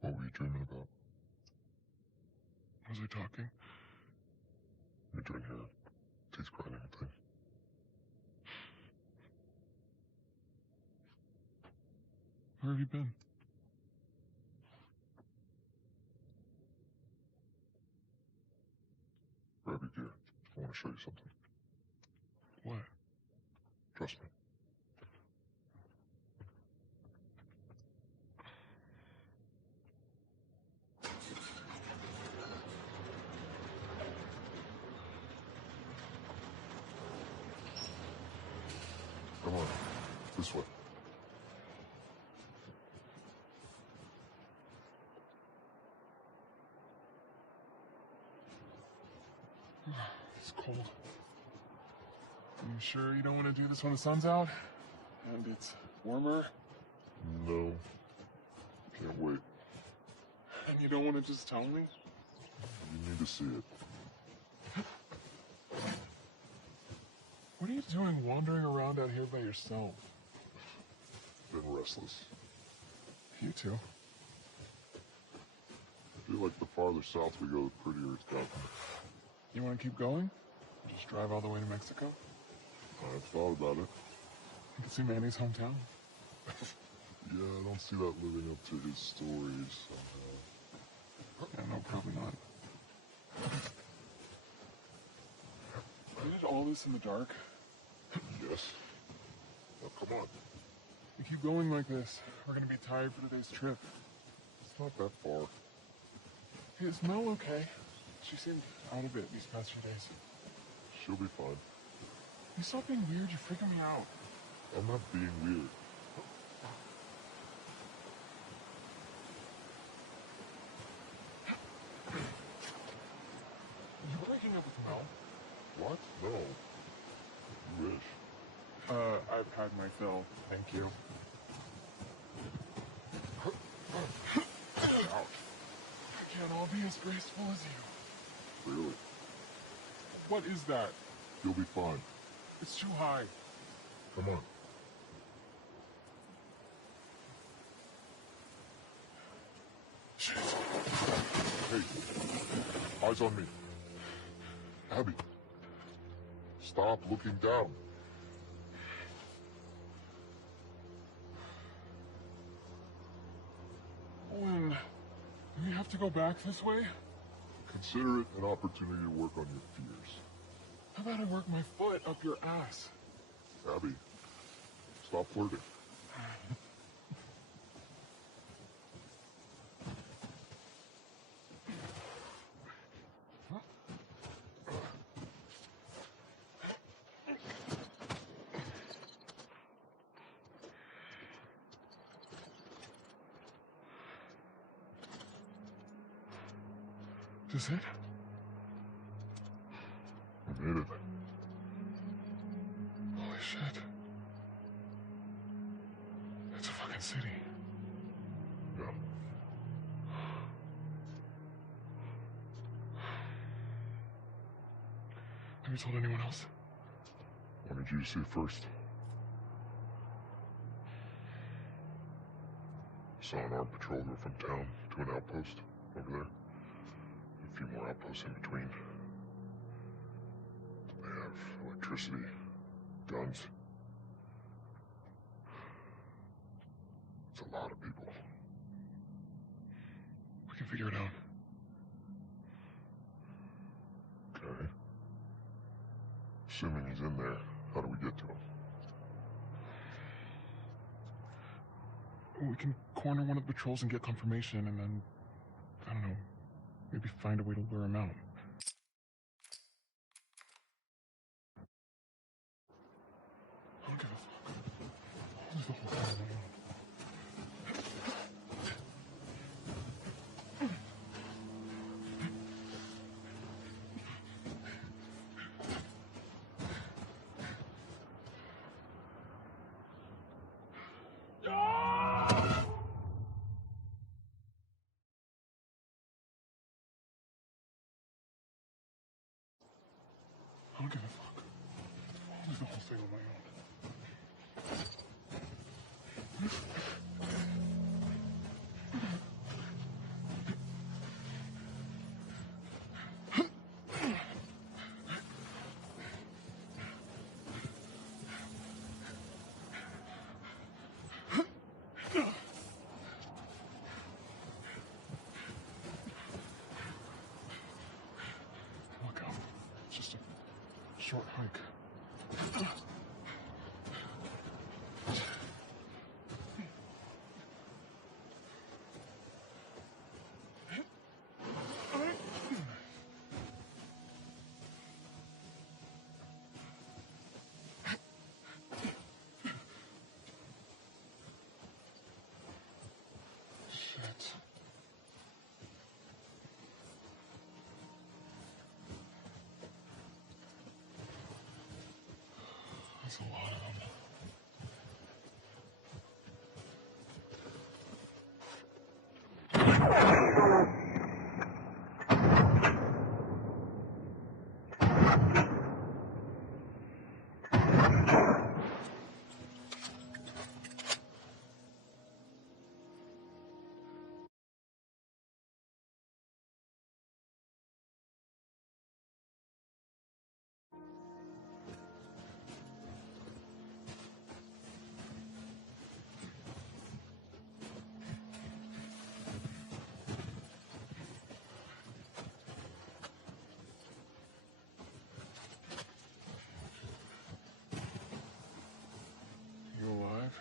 What were you dreaming about? Was I talking? You're doing your teeth grinding thing. Where have you been? Grab your gear. I want to show you something. What? Trust me. Come on. This way. It's cold. You sure you don't want to do this when the sun's out? And it's warmer? No. Can't wait. And you don't want to just tell me? You need to see it. What are you doing wandering around out here by yourself? Been restless. You too. I feel like the farther south we go, the prettier it's gotten. You want to keep going? Just drive all the way to Mexico? I've thought about it. You can see Manny's hometown. Yeah, I don't see that living up to his stories. Yeah, no, probably not. You did all this in the dark? Yes. Now, come on. If you keep going like this, we're gonna be tired for today's trip. It's not that far. Hey, is Mel okay? She seemed out of it these past few days. She'll be fine. You stop being weird, you're freaking me out. I'm not being weird. You breaking up with Mel? What? No. You wish. I've had my fill. Thank you. Ouch. I can't all be as graceful as you. Really? What is that? You'll be fine. It's too high. Come on. Shit. Hey. Eyes on me. Abby. Stop looking down. Owen, do we have to go back this way? Consider it an opportunity to work on your fears. How about I work my foot up your ass? Abby, stop flirting. Is this it? We made it. Holy shit. It's a fucking city. Yeah. Have you told anyone else? Wanted you to see it first. Saw an armed patrol go from town to an outpost over there. A few more outposts in between. They have electricity, guns. It's a lot of people. We can figure it out. Okay. Assuming he's in there, how do we get to him? We can corner one of the patrols and get confirmation, and then, I don't know, maybe find a way to lure him out. I don't give a fuck. This is the whole time. I don't give a fuck. I'll do the whole thing on my own. short hike. Shit. That's a lot of them. You alive?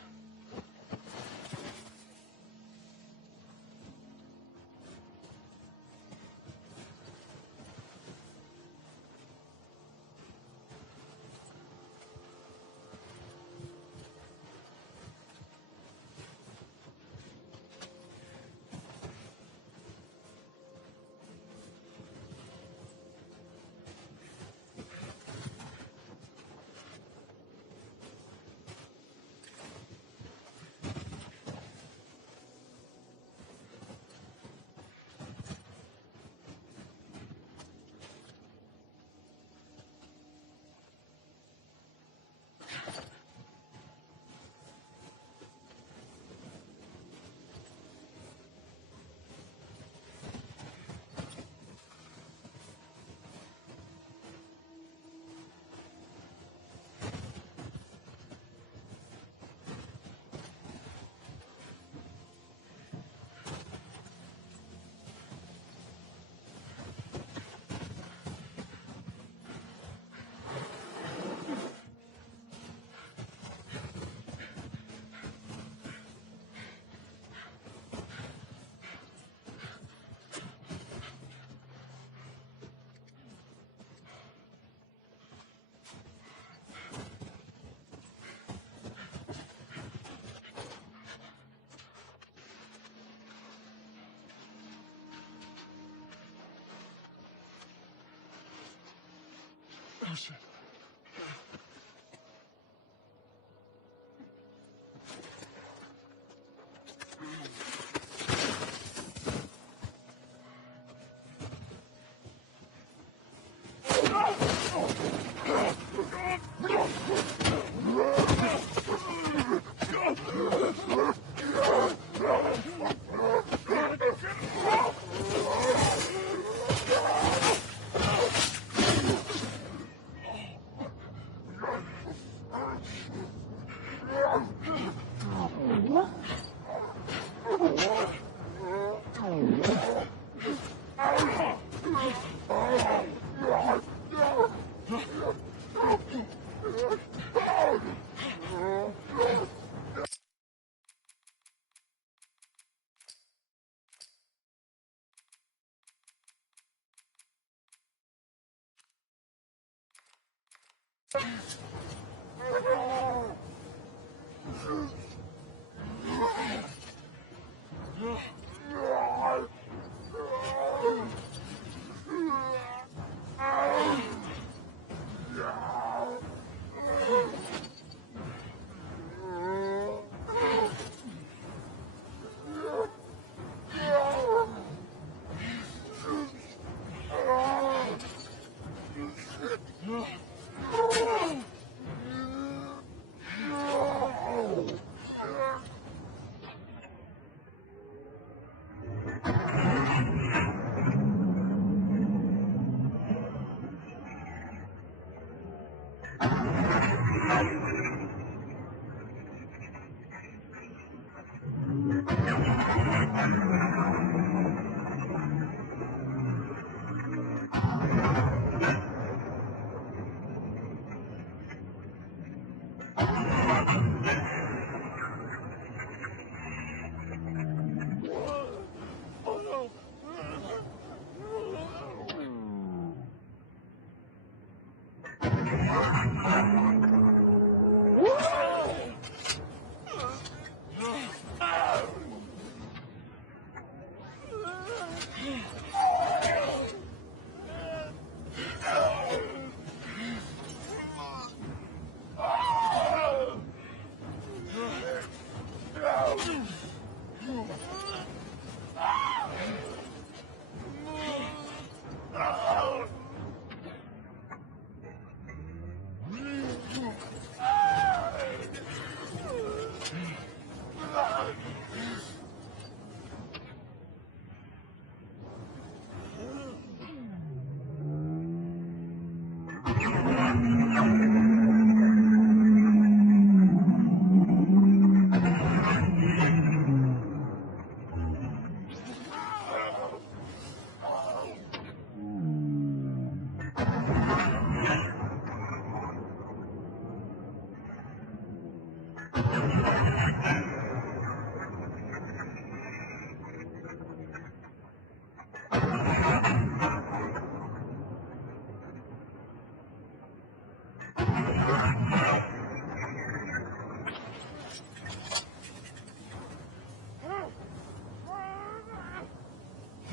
Oh, shit.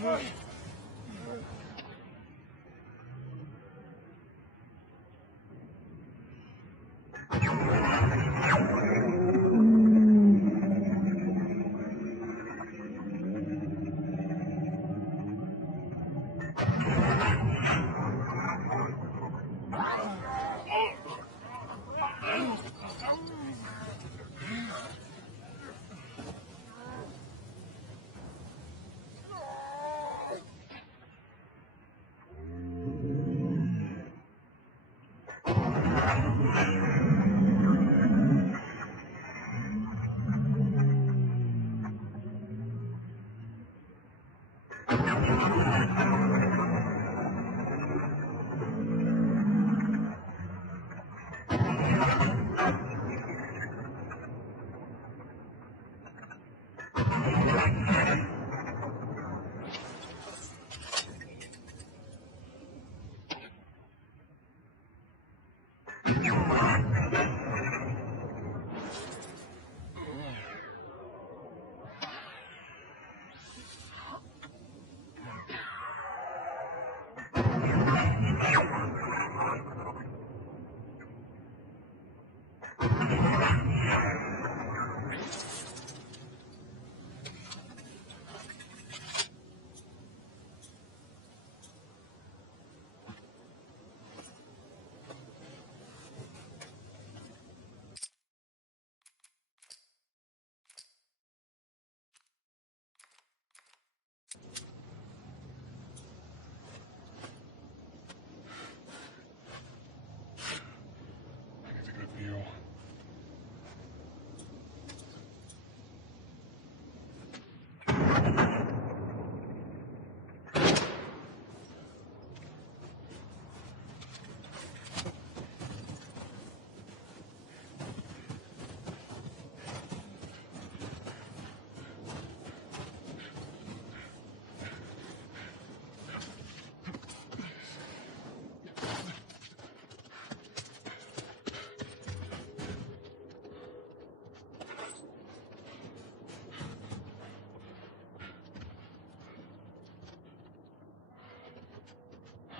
How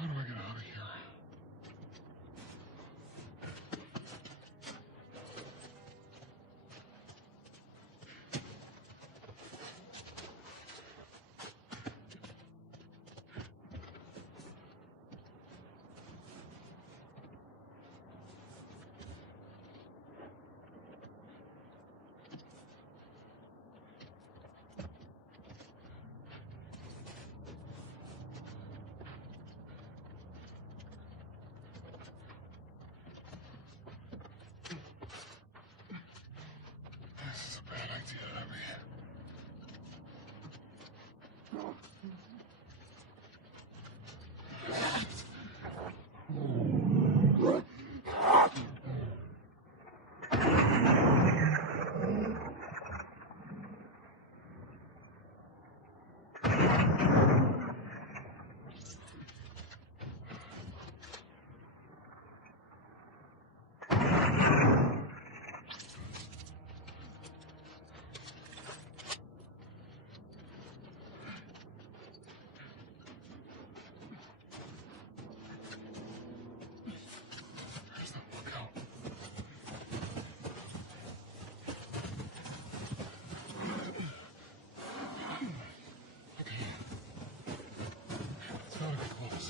do I get out of here? This is a bad idea, Abby. Where's the lookout? Okay. It's gotta be close.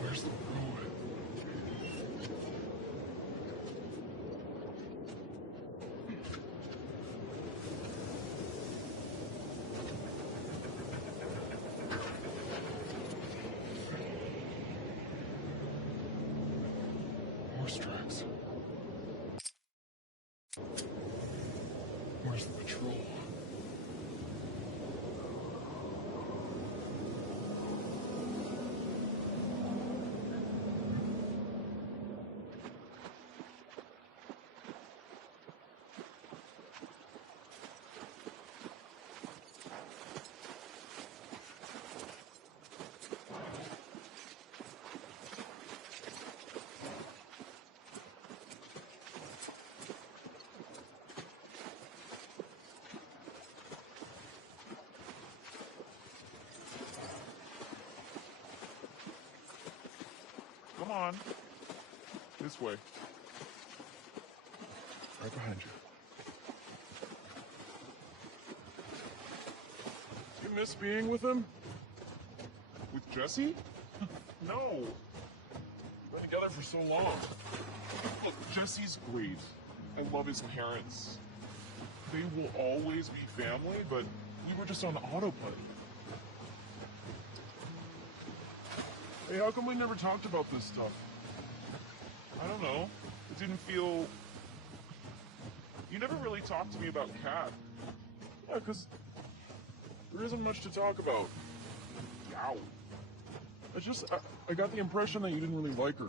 Where's the road? Horse tracks. Where's the patrol? Come on. This way. Right behind you. You miss being with him? With Jesse? No. We've been together for so long. Look, Jesse's great. I love his parents. They will always be family, but we were just on autopilot. Hey, how come we never talked about this stuff? I don't know. It didn't feel... You never really talked to me about Kat. Yeah, because there isn't much to talk about. Ow. I got the impression that you didn't really like her.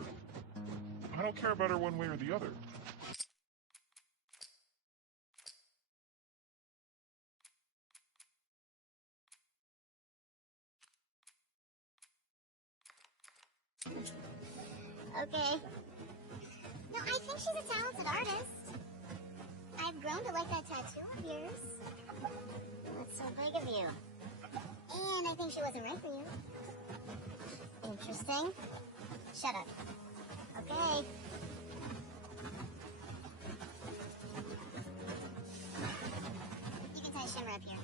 I don't care about her one way or the other. Okay. No, I think she's a talented artist. I've grown to like that tattoo of yours. That's so big of you. And I think she wasn't right for you. Interesting. Shut up. Okay. You can tie Shimmer up here.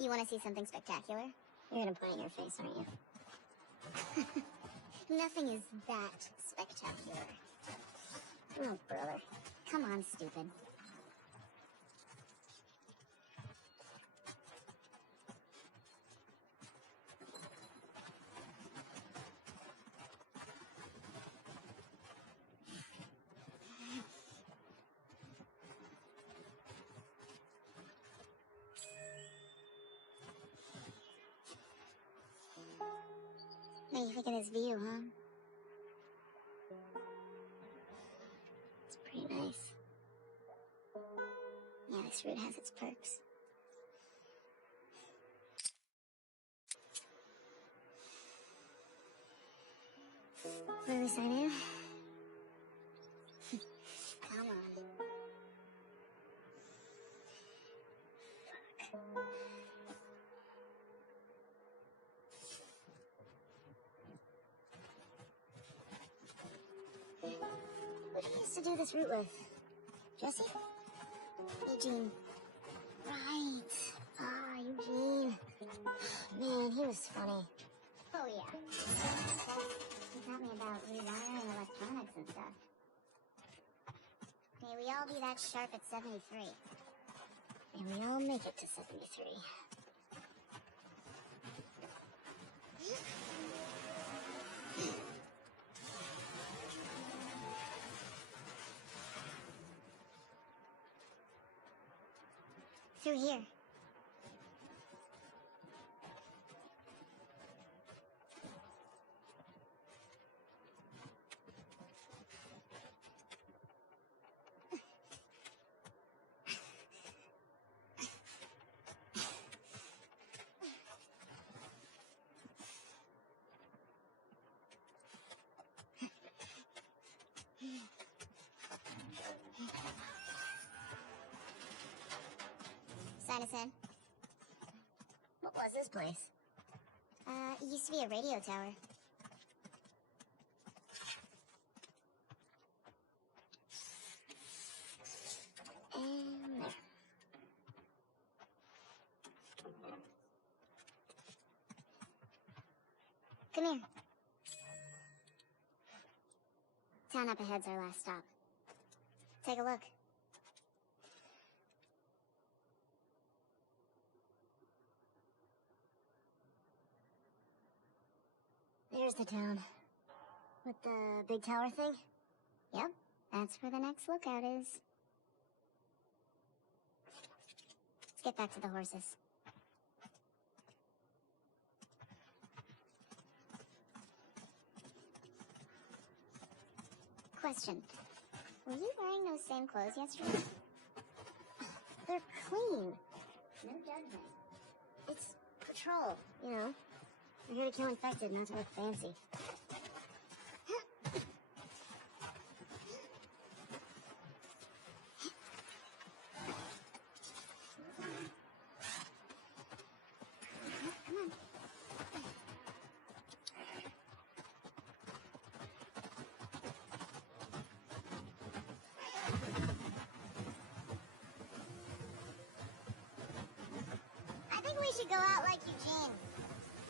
You want to see something spectacular? You're gonna point in your face, aren't you? Nothing is that spectacular. Oh, brother. Come on, stupid. What do you think of this view, huh? It's pretty nice. Yeah, this route has its perks. Where do we sign in? Come on. Who did he used to do this route with? Jesse? Eugene. Right. Ah, Eugene. Man, he was funny. Oh, yeah. He taught me about rewiring electronics and stuff. May we all be that sharp at 73. May we all make it to 73. Through here. Sign us in. What was this place? It used to be a radio tower. And there. Come here. Town up ahead's our last stop. Take a look. There's the town. With the big tower thing? Yep, that's where the next lookout is. Let's get back to the horses. Question. Were you wearing those same clothes yesterday? They're clean. No judgment. It's patrol, you know. We're here to kill infected, not to look fancy. Come on. I think we should go out like Eugene.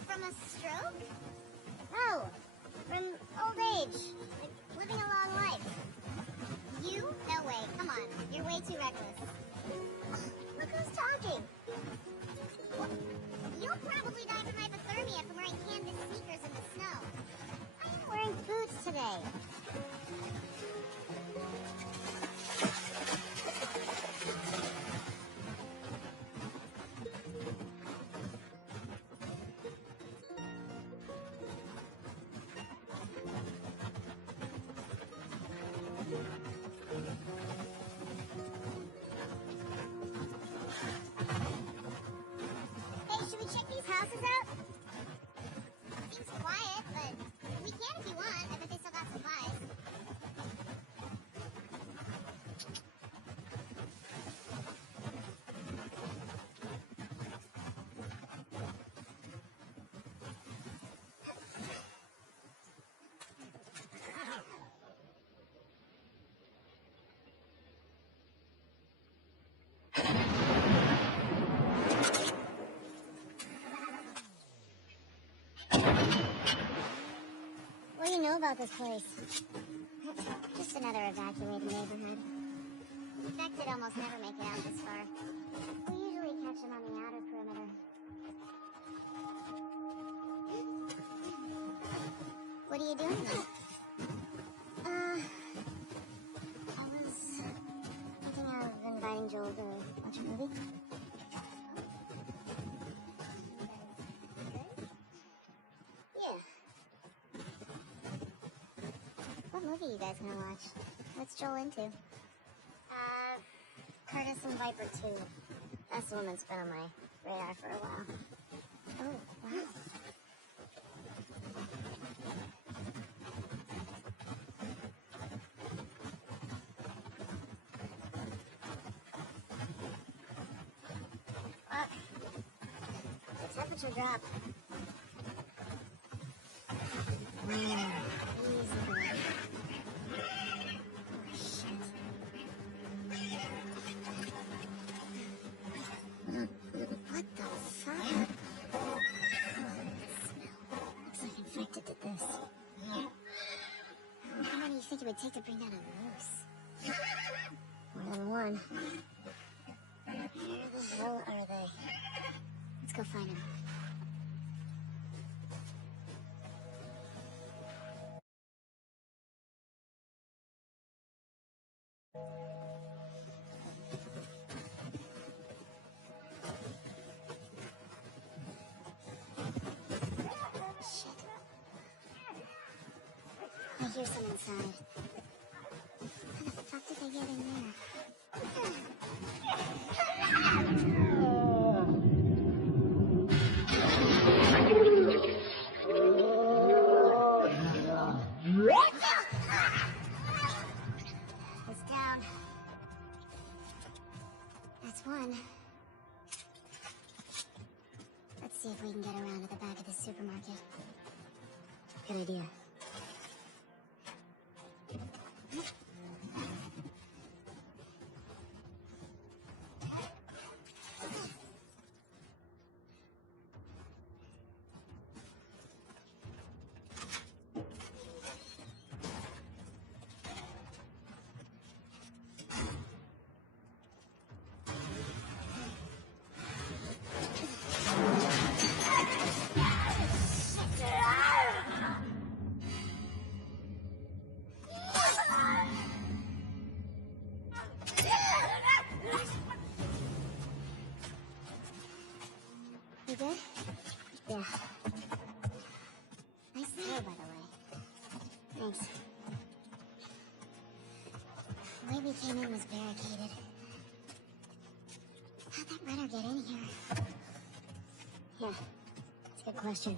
From a stroke? No, from old age. Like, living a long life. You? No way, come on. You're way too reckless. Look who's talking. What? You'll probably die from hypothermia from wearing canvas sneakers in the snow. I am wearing boots today. about this place? Just another evacuated neighborhood. Infected almost never make it out this far. We usually catch them on the outer perimeter. What are you doing now? I was thinking of inviting Joel to watch a movie. Yeah. What movie are you guys gonna watch? What's Joel into? Curtis and Viper 2. That's the one that's been on my radar for a while. Oh, wow. The temperature dropped. Easy. What the fuck? Oh, that smell. Looks like infected did this. How many do you think it would take to bring down a moose? More than one. Where the hell are they? Let's go find them. I hear some inside. How the fuck did they get in there? It's down. That's one. Let's see if we can get around to the back of the supermarket. Good idea. You good? Yeah. Nice hair, by the way. Thanks. The way we came in was barricaded. How'd that runner get in here? Yeah, that's a good question.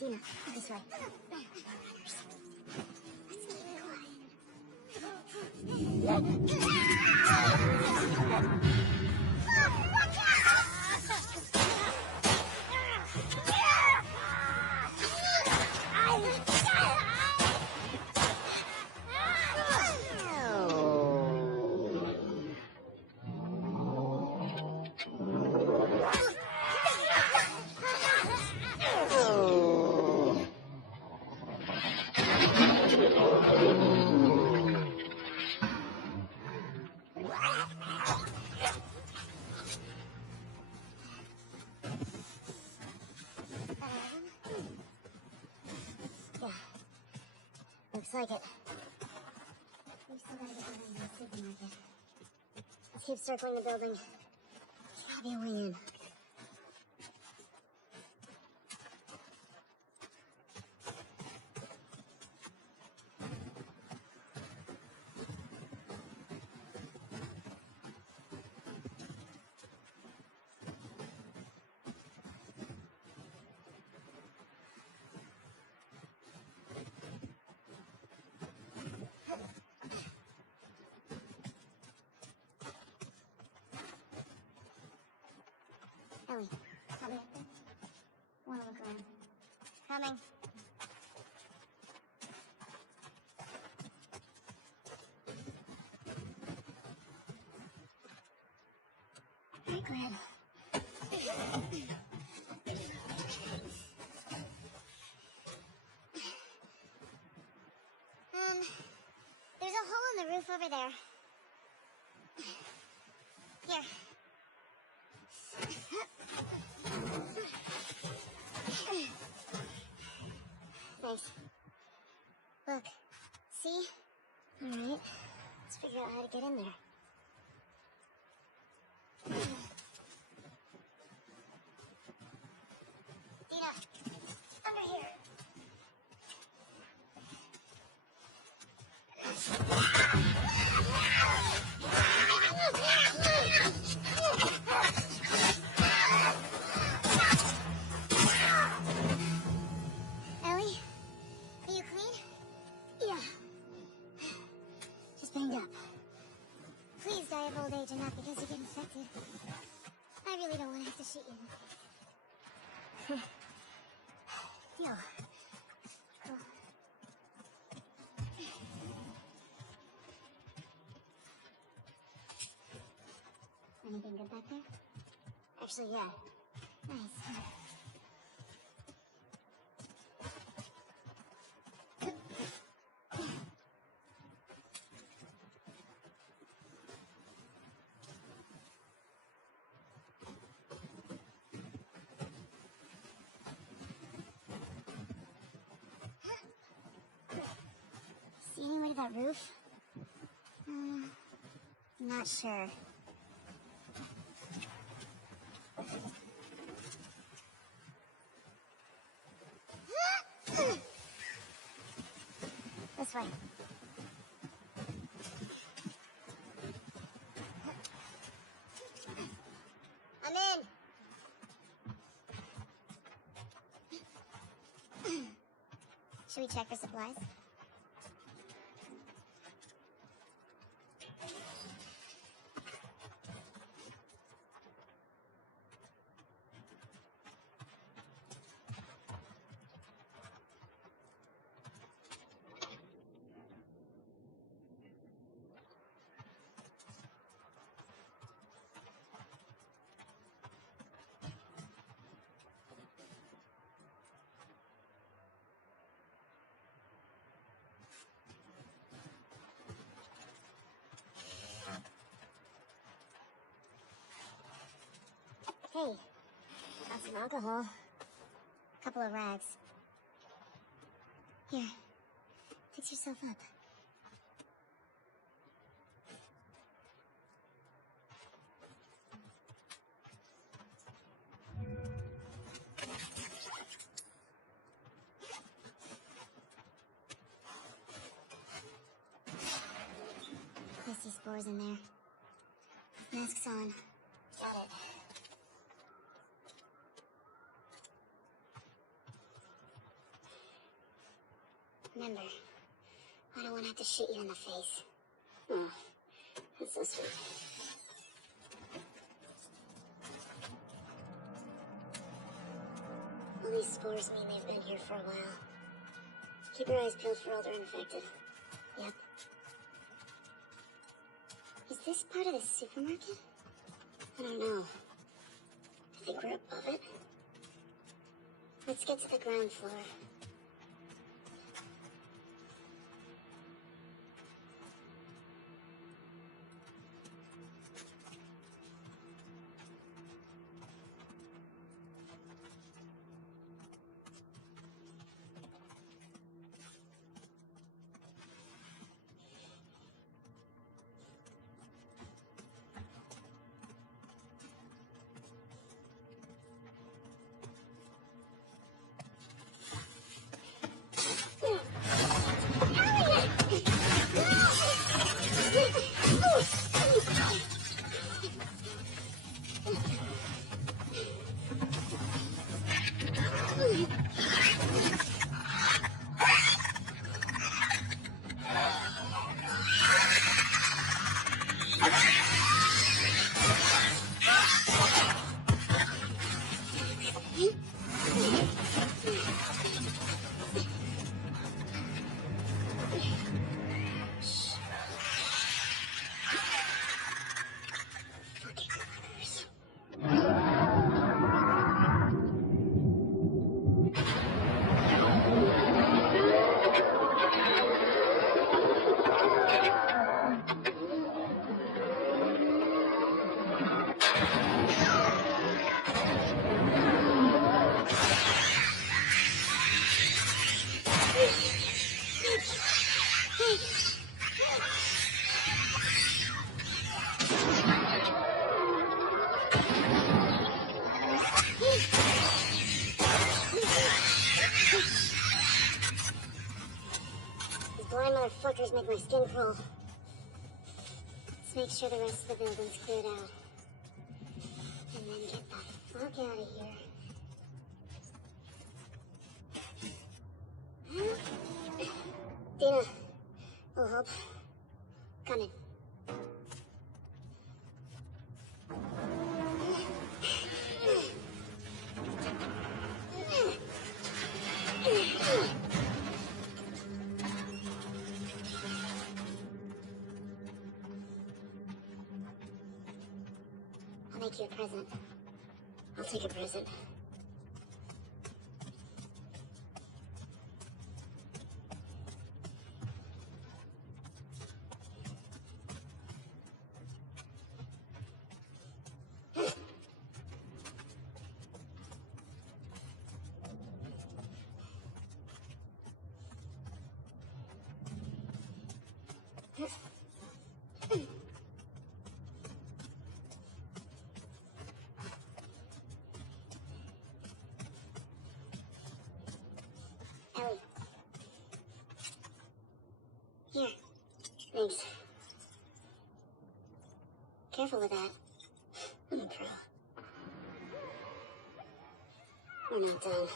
Dina, this way. Let's keep quiet. Yeah. Looks like it. We still gotta get behind the supermarket. Let's keep circling the building. Grab your way in. Ellie, help me up there. Wanna look around. Coming. Hey, Glenn. over there. Here. Thanks. Look. See? Alright. Let's figure out how to get in there. Dina! Under here! Ellie? Are you clean? Yeah. Just banged up. Please die of old age and not because you get infected. I really don't want to have to shoot you. Yo. Cool. Anything good back there? Actually, yeah. Nice. See any way to that roof? Not sure. This way. I'm in. Should we check for supplies? Hey, got some alcohol. A couple of rags. Here, fix yourself up. I see spores in there. Masks on. Got it. Remember, I don't want to have to shoot you in the face. Oh, that's so sweet. All these spores mean they've been here for a while. Keep your eyes peeled for older infected. Yep. Is this part of the supermarket? I don't know. I think we're above it. Let's get to the ground floor. These blind motherfuckers make my skin crawl. Let's make sure the rest of the building's cleared out. And then get the fuck out of here. Dina, little help. Coming. I'll make you a present. I'll take a present. Ellie. Here. Thanks. Careful with that. I'm a pro. We're not done.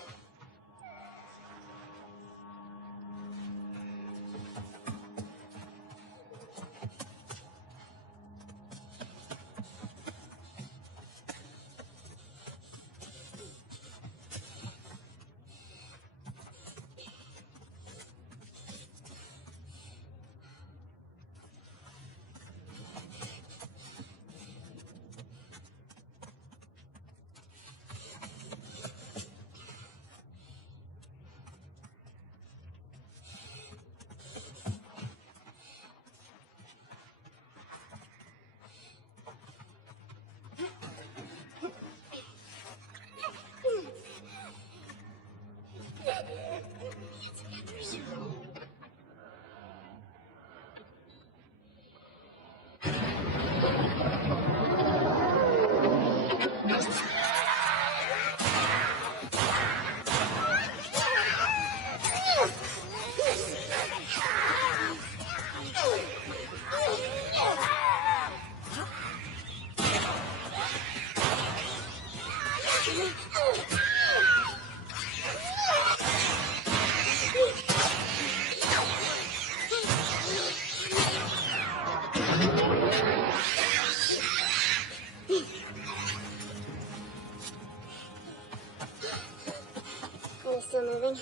Are we still moving?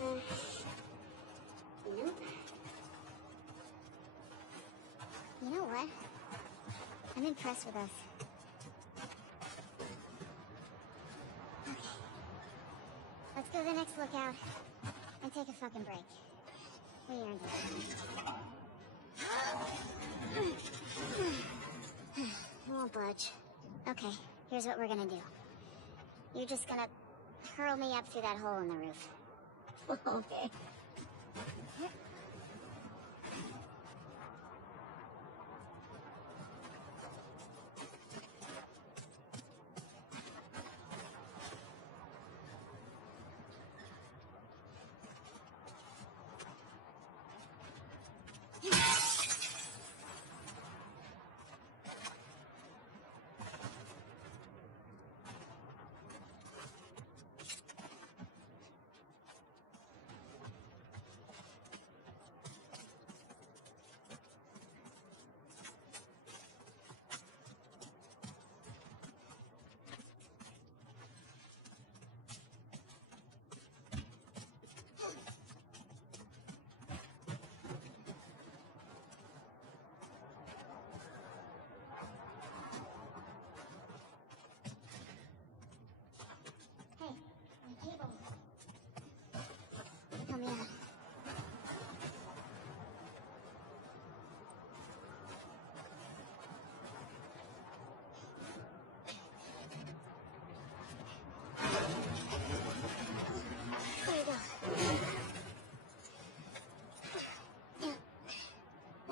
Nope. You know what? I'm impressed with us. Okay. Let's go to the next lookout and take a fucking break. We earned it. Won't budge. Okay, here's what we're gonna do. You're just gonna hurl me up through that hole in the roof. Okay.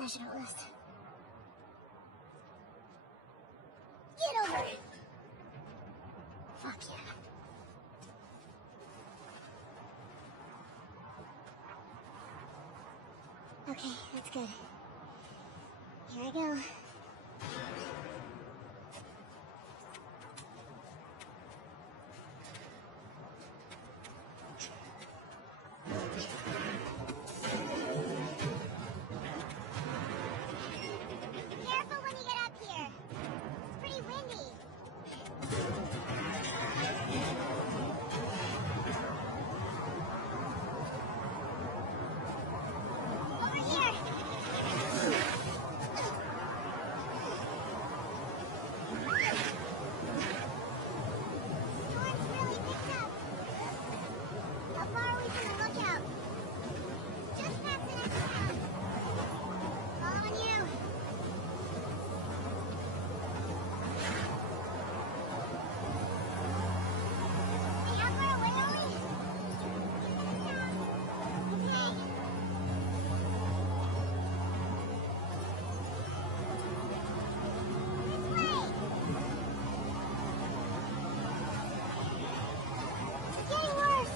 professional list. Get over it! Fuck yeah. Okay, that's good. Here I go. Careful when you get up here. It's pretty windy. Over here. Storm's really picked up. How far are we from the lookout? Just past the next town. Following you. Hey, how far away are we? Okay. This way. It's getting worse.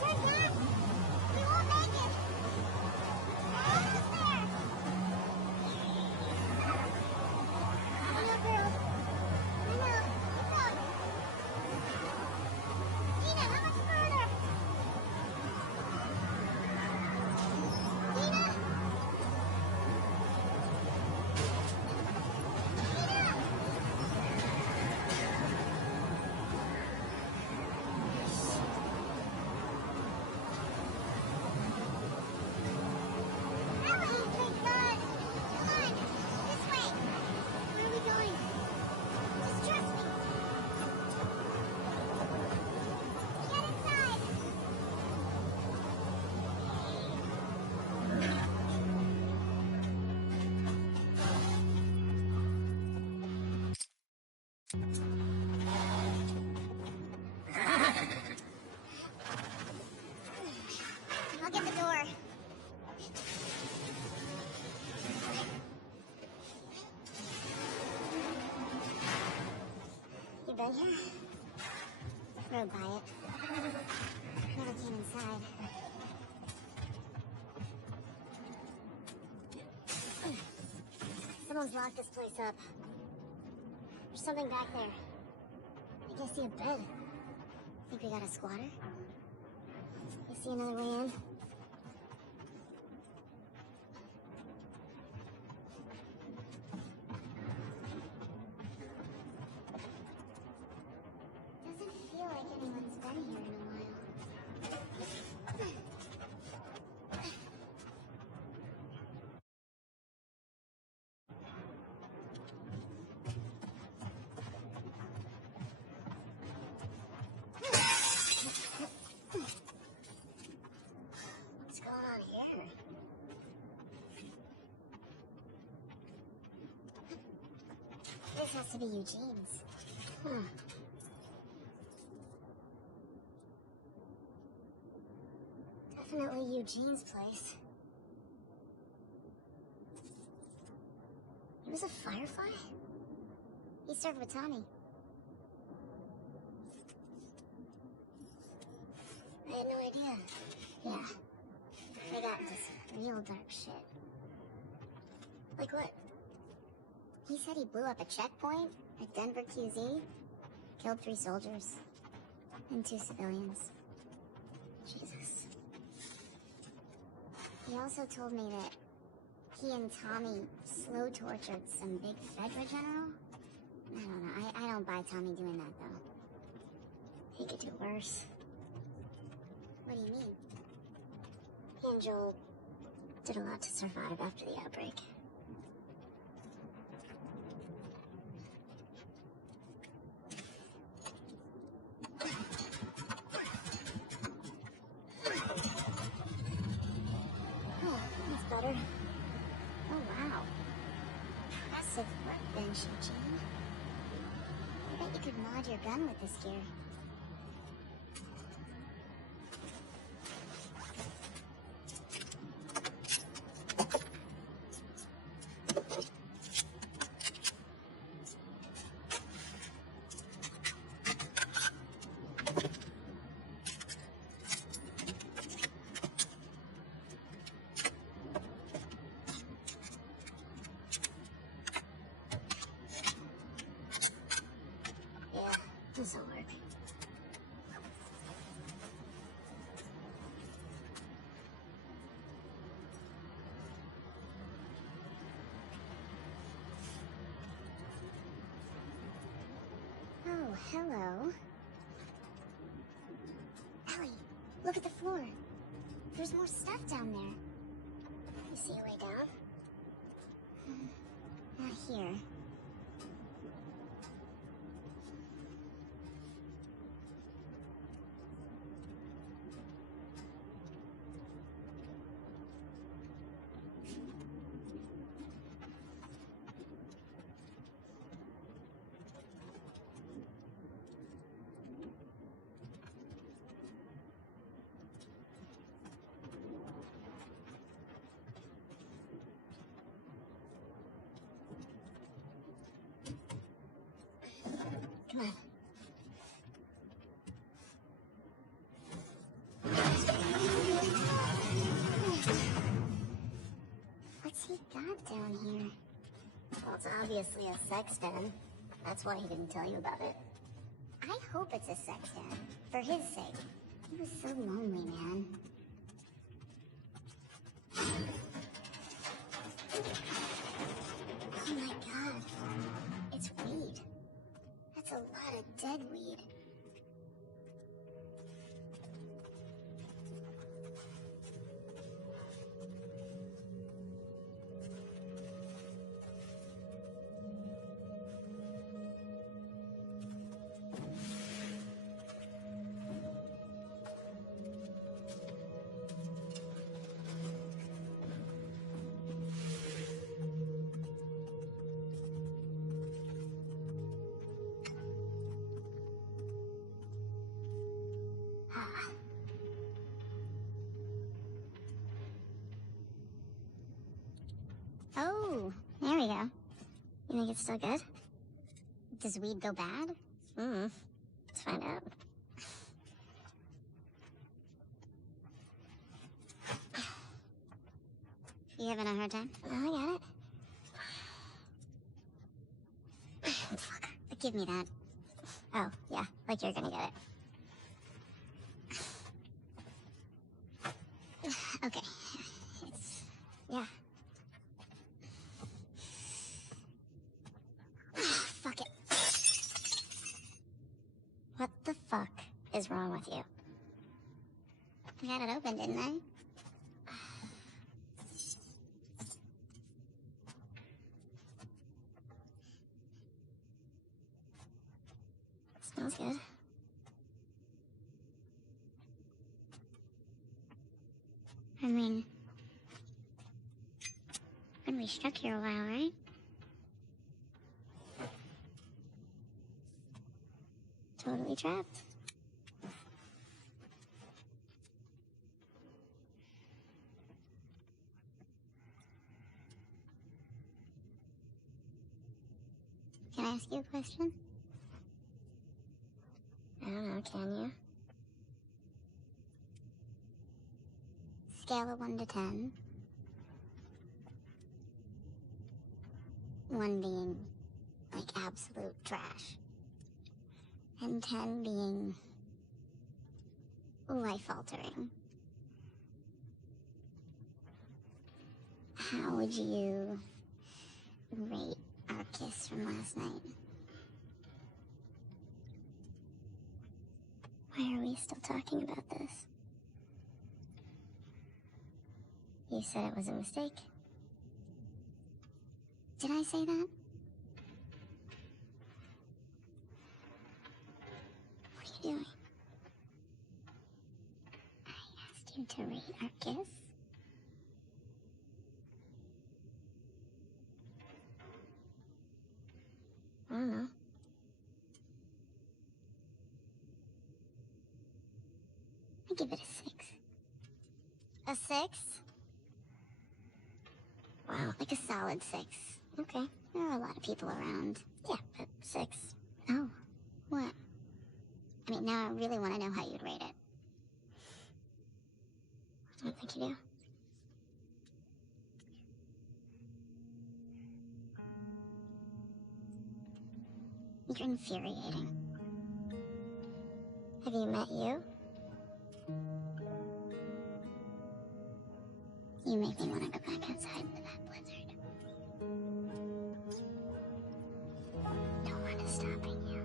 Turn back. We won't make it. We're almost there. I know, girl. I know. Keep going. Dina, how much further? Dina? Dina! Ellie, thank God. Come on. This way. Where are we going? Just trust me. Get inside. I'll get the door. You been here? Rode by it. Never came inside. Someone's locked this place up. There's something back there. I can see a bed. Think we got a squatter? You see another way in? Doesn't feel like anyone's been here in a while. What's going on here? This has to be Eugene's. Definitely Eugene's place. He was a firefly? He served with Tommy. I had no idea. Yeah. They got into some real dark shit. Like what? He said he blew up a checkpoint at Denver QZ, killed 3 soldiers, and 2 civilians. Jesus. He also told me that he and Tommy slow tortured some big Fedra general. I don't know. I don't buy Tommy doing that, though. He could do worse. What do you mean? He and Joel did a lot to survive after the outbreak. Oh, that's better. Oh, wow. Impressive workbench, Eugene. I bet you could mod your gun with this gear. hello. Ellie, look at the floor. There's more stuff down there. You see a way down? Not here. Come on. What's he got down here? Well, it's obviously a sex den. That's why he didn't tell you about it. I hope it's a sex den. For his sake. He was so lonely, man. Oh my god. It's weed. That's a lot of dead weed. Oh, there we go. You think it's still good? Does weed go bad? Let's find out. You having a hard time? Oh, I got it. Fuck. Give me that. Oh, yeah, like you're gonna get it. Okay. Yeah. Fuck it. What the fuck is wrong with you? I had it open, didn't I? Smells good. I mean, been restruck here a while, right? Totally trapped. Can I ask you a question? I don't know, can you? Scale of 1 to 10. 1 being, like, absolute trash. And 10 being life-altering. How would you rate our kiss from last night? Why are we still talking about this? You said it was a mistake. Did I say that? What are you doing? I asked you to rate our kiss. I don't know. I give it a 6. A 6? Wow, like a solid 6. Okay, there are a lot of people around. Yeah, but 6. Oh, what? I mean, now I really want to know how you'd rate it. I don't think you do. You're infuriating. Have you met you? You make me want to go back outside into that blizzard. No one is stopping you.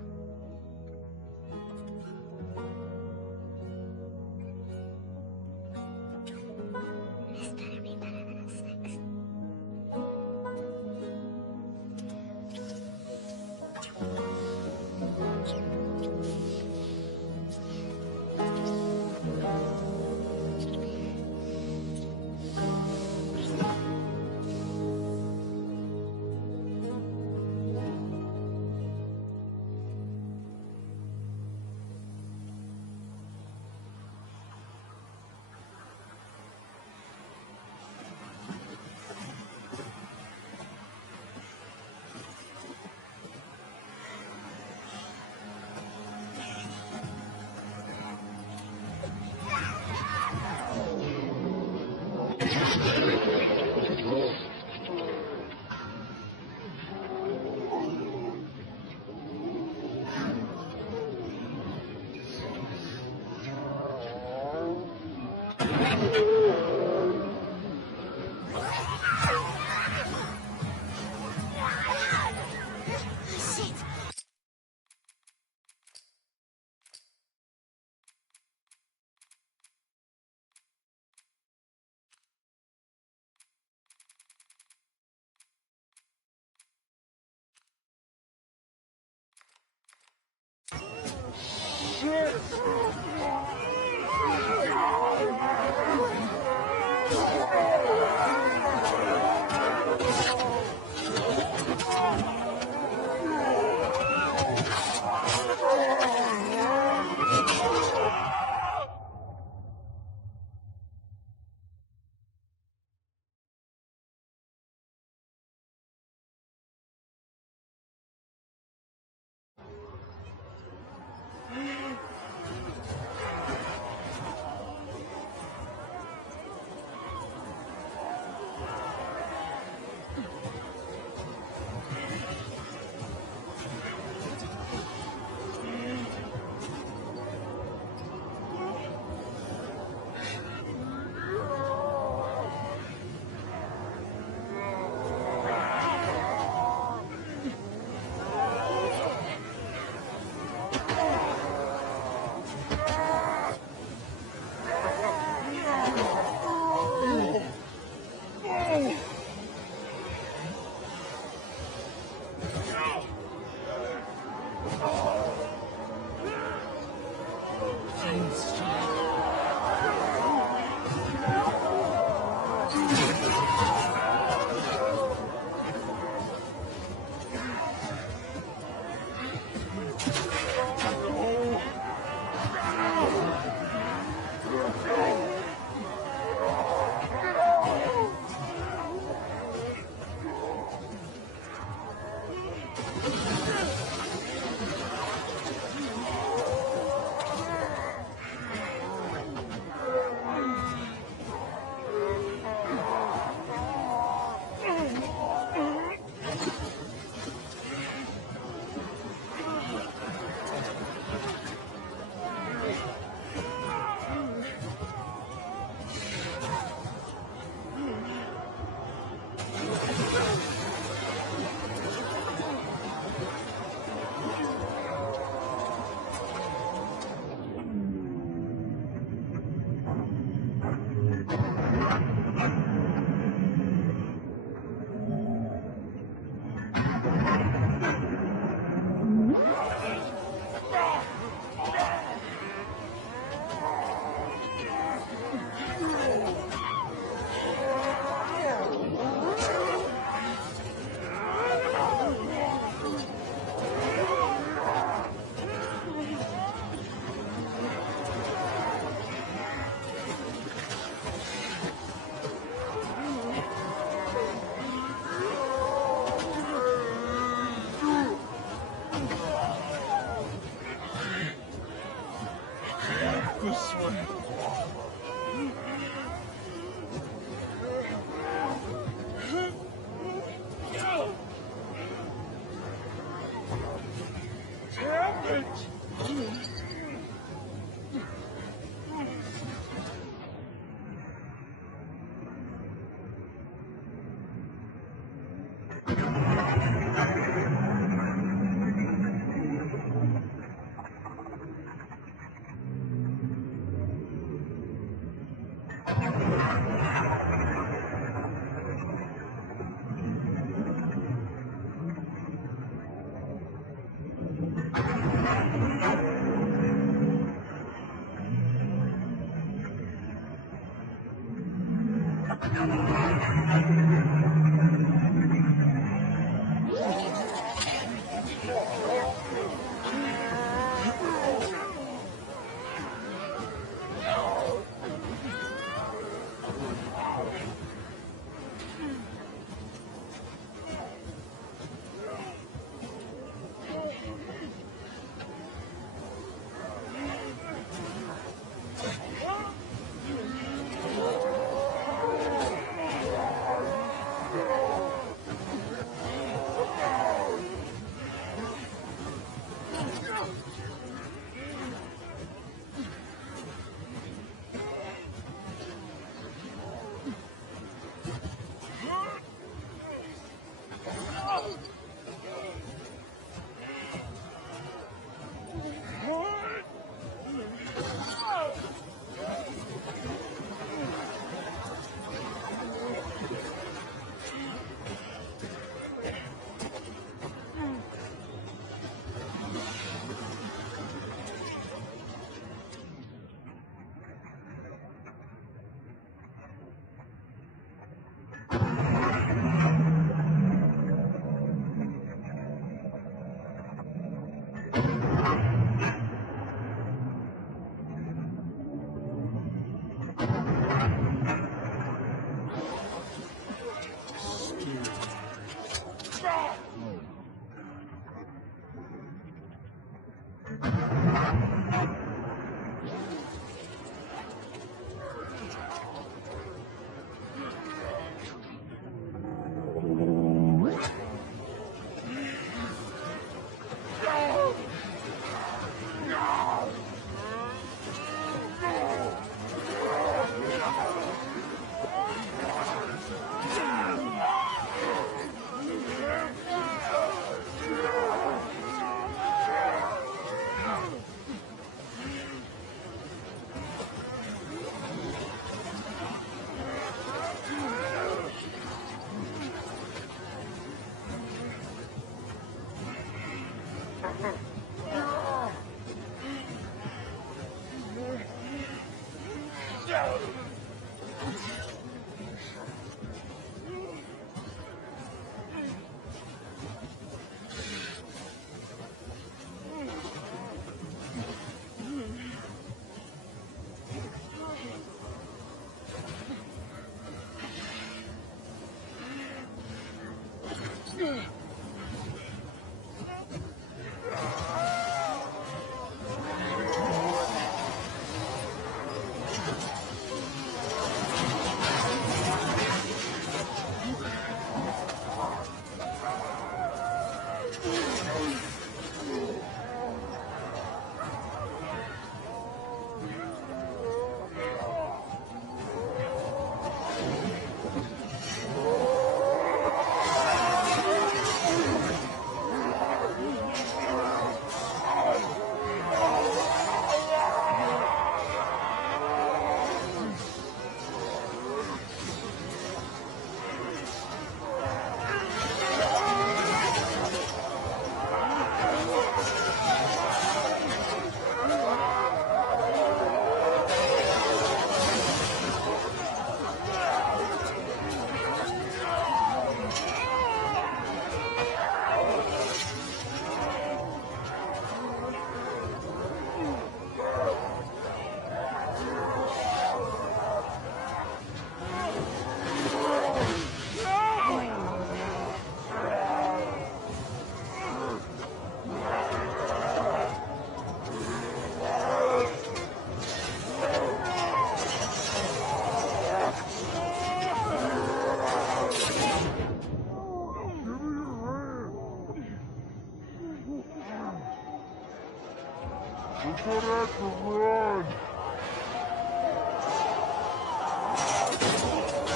We're gonna have to run.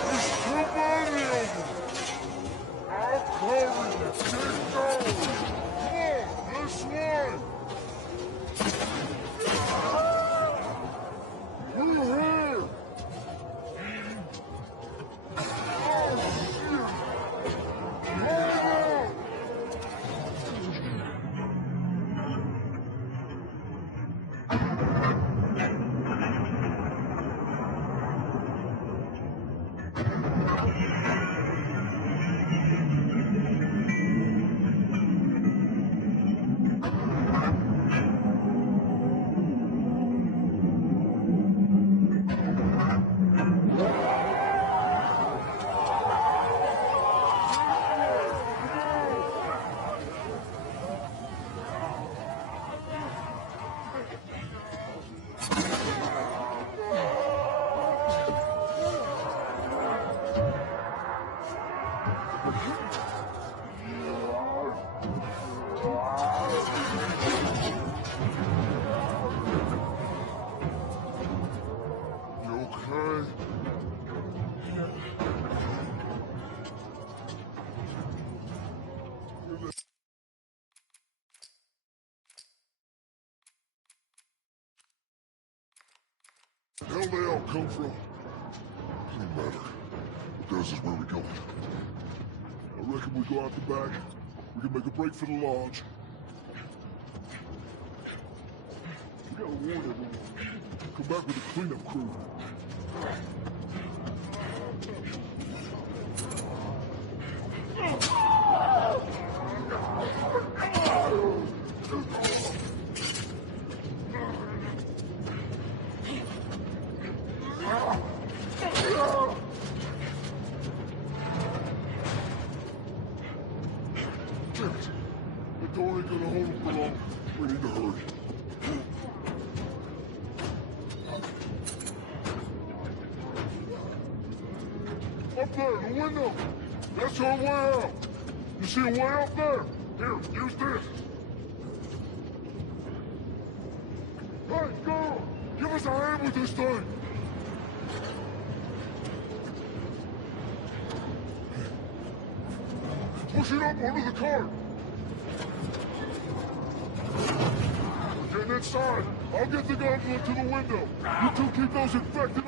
There's too many of them. I'll cover you. Keep going. Come on, this way. We're here. Hell they all come from? Doesn't matter. What does is where we going. I reckon we go out the back. We can make a break for the lodge. We gotta warn everyone. Come back with a cleanup crew. The door ain't gonna hold him for long. We need to hurry. Up there, the window. That's our way out. You see a way out there? Here, use this. Hey, girl! Give us a hand with this thing! Push it up under the cart! Getting inside. I'll get the gauntlet to the window. You two keep those infected...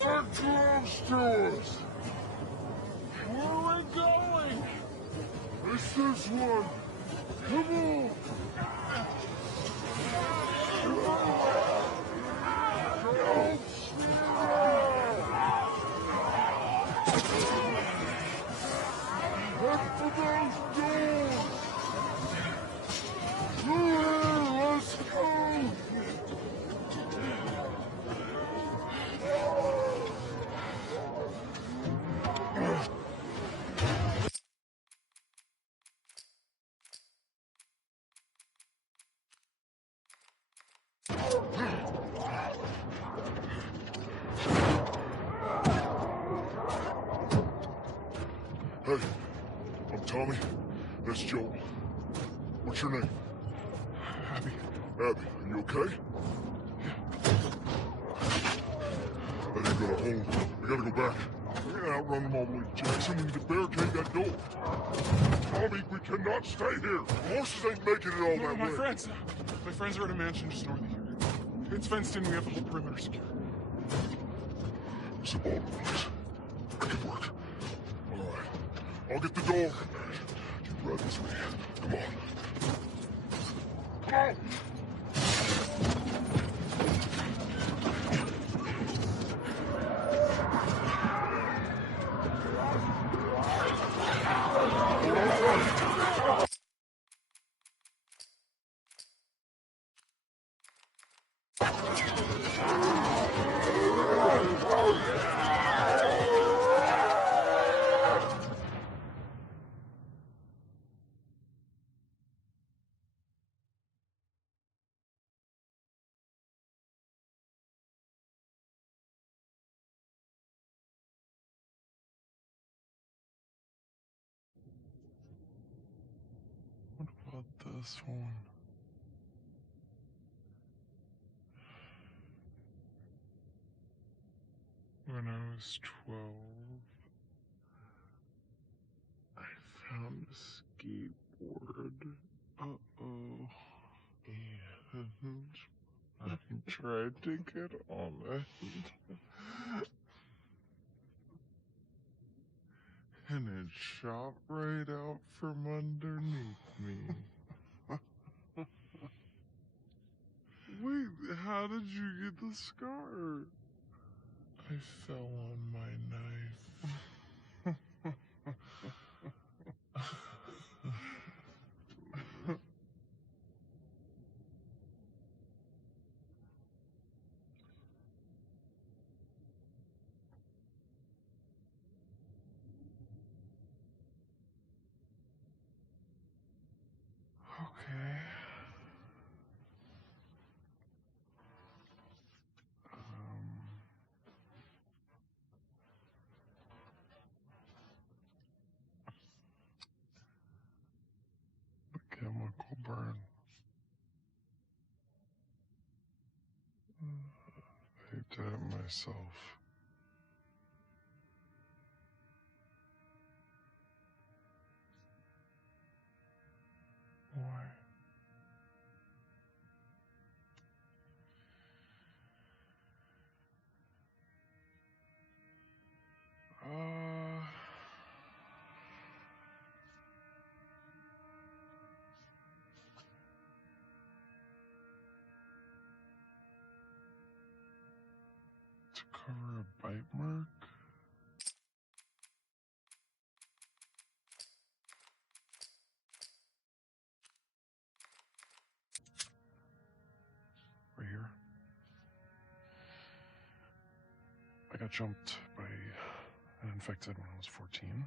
They're close to us. Where are we going? It's this one. Come on. Head for those doors. Let's go. Hey, I'm Tommy. That's Joel. What's your name? Abby. Abby, are you okay? That ain't gonna hold. We gotta go back. We're gonna outrun them all the way to Jackson. We need to barricade that door. Tommy, we cannot stay here. Horses ain't making it all that way. My friends are at a mansion just north of here. It's fenced in. We have the whole perimeter secure. It's a ballroom place. Make it work. All right. I'll get the door. You ride this way. Come on. Come on! What about this one? When I was 12, I found a skateboard. Uh-oh. And I tried to get on it. And it shot right out from underneath me. Wait, how did you get the scar? I fell on my knife. Okay. The chemical burn. I did it myself. bite mark? Right here. I got jumped by an infected when I was 14.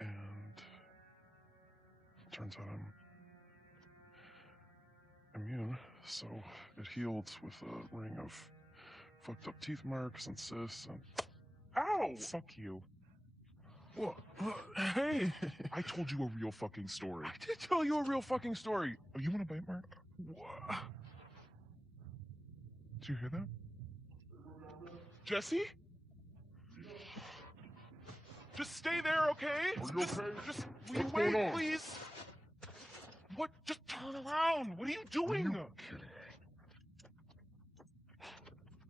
And turns out I'm immune, so it healed with a ring of fucked up teeth marks and cysts and... Ow! Fuck you. What? Hey! I told you a real fucking story. I did tell you a real fucking story. Oh, you want a bite mark? What? Did you hear that? Jesse? Just stay there, okay? Are you okay? Just, will What's you wait, going on? please? What? Just turn around. What are you doing? Are you kidding?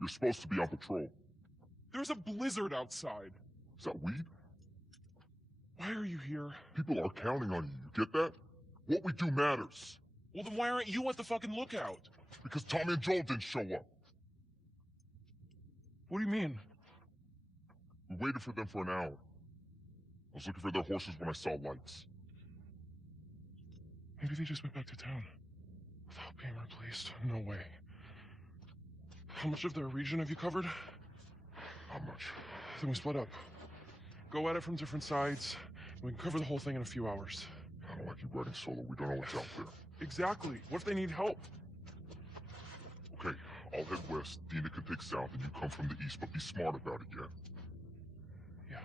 You're supposed to be on patrol. There's a blizzard outside. Is that weed? Why are you here? People are counting on you. You get that? What we do matters. Well, then why aren't you at the fucking lookout? Because Tommy and Joel didn't show up. What do you mean? We waited for them for an hour. I was looking for their horses when I saw lights. Maybe they just went back to town without being replaced. No way. How much of their region have you covered? Not much. Then we split up. Go at it from different sides, and we can cover the whole thing in a few hours. I don't like you riding solo. We don't know what's out there. Exactly. What if they need help? Okay, I'll head west. Dina can take south, and you come from the east, but be smart about it, yeah? Yeah.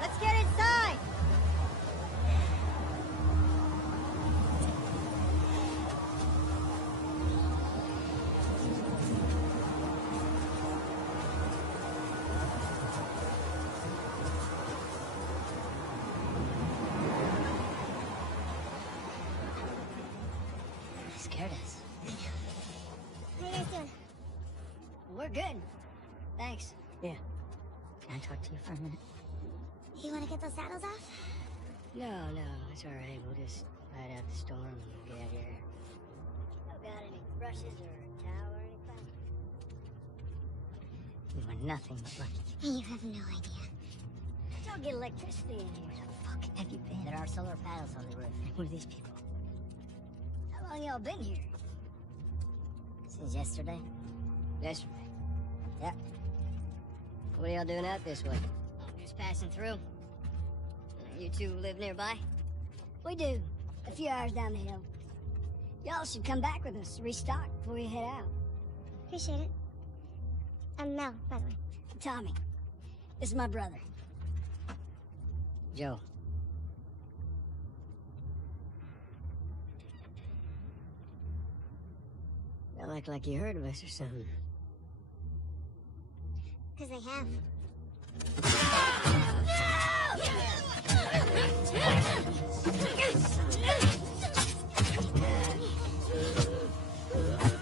Let's get inside! You scared us. How you guys doing? We're good. Thanks. Yeah. Can I talk to you for a minute? You want to get those saddles off? No, it's all right. We'll just ride out the storm and get out of here. You got any brushes or a towel or anything? We were nothing but lucky. You have no idea. Don't get electricity in here. Where the fuck have you been? There are solar panels on the roof. Who are these people? How long y'all been here? Since yesterday? Yesterday? Yeah. What are y'all doing out this way? I'm just passing through. You two live nearby? We do. A few hours down the hill. Y'all should come back with us, restock before we head out. Appreciate it. I'm Mel, by the way. Tommy. This is my brother. Joe. Y'all act like you heard of us or something. Because I have.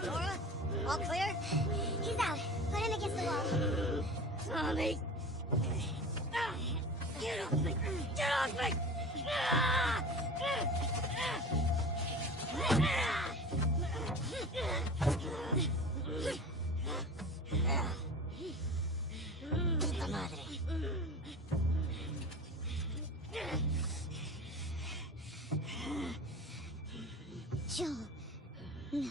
Nora? All clear? He's out. Put him against the wall. Tommy! Get off me! Get off me! Puta madre. Joel Miller.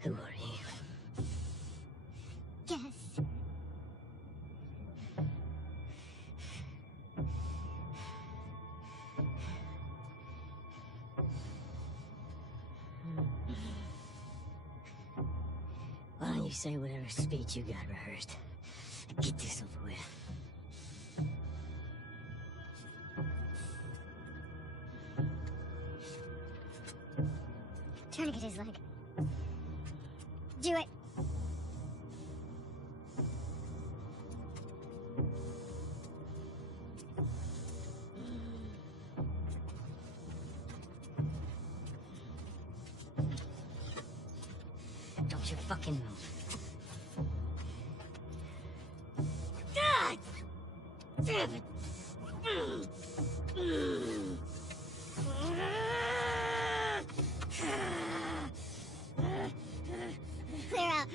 Who are you? Guess. Why don't you say whatever speech you got rehearsed? Get this over with. Tourniquet his leg. Do it. Don't you fucking move. God! Damn it! Clear out.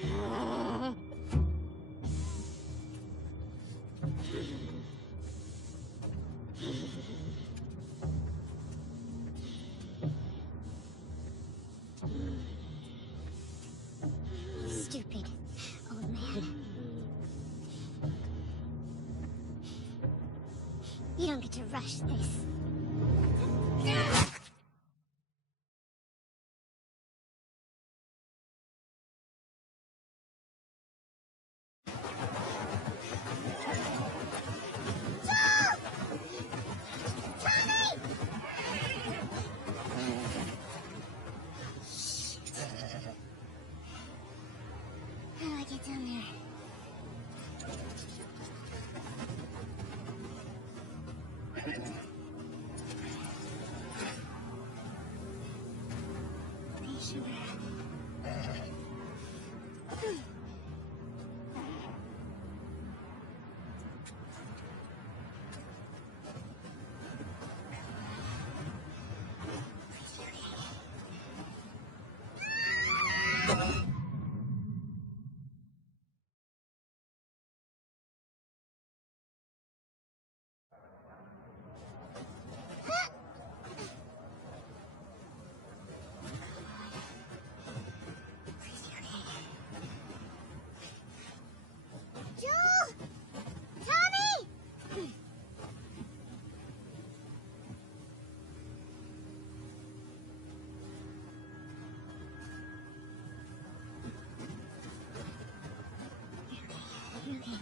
Stupid old man. You don't get to rush this. How do I get down there? Joel! Tommy! Okay.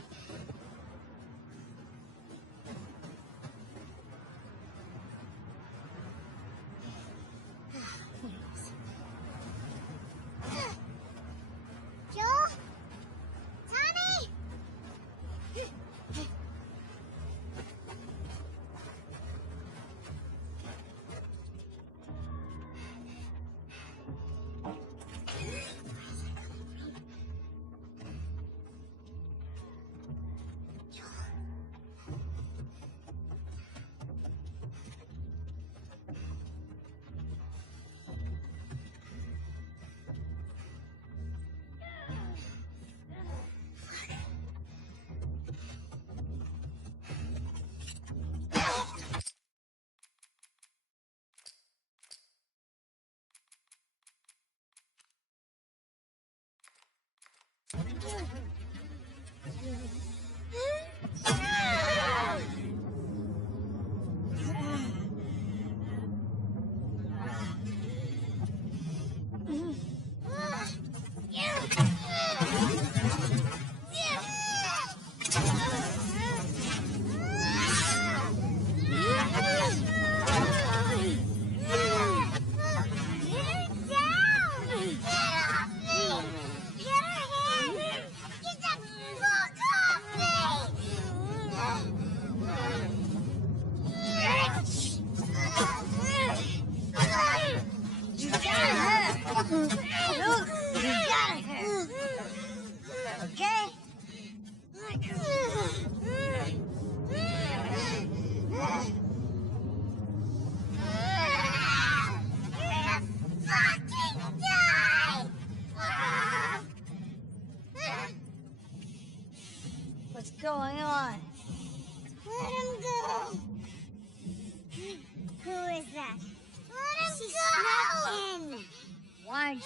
Joel? Tommy!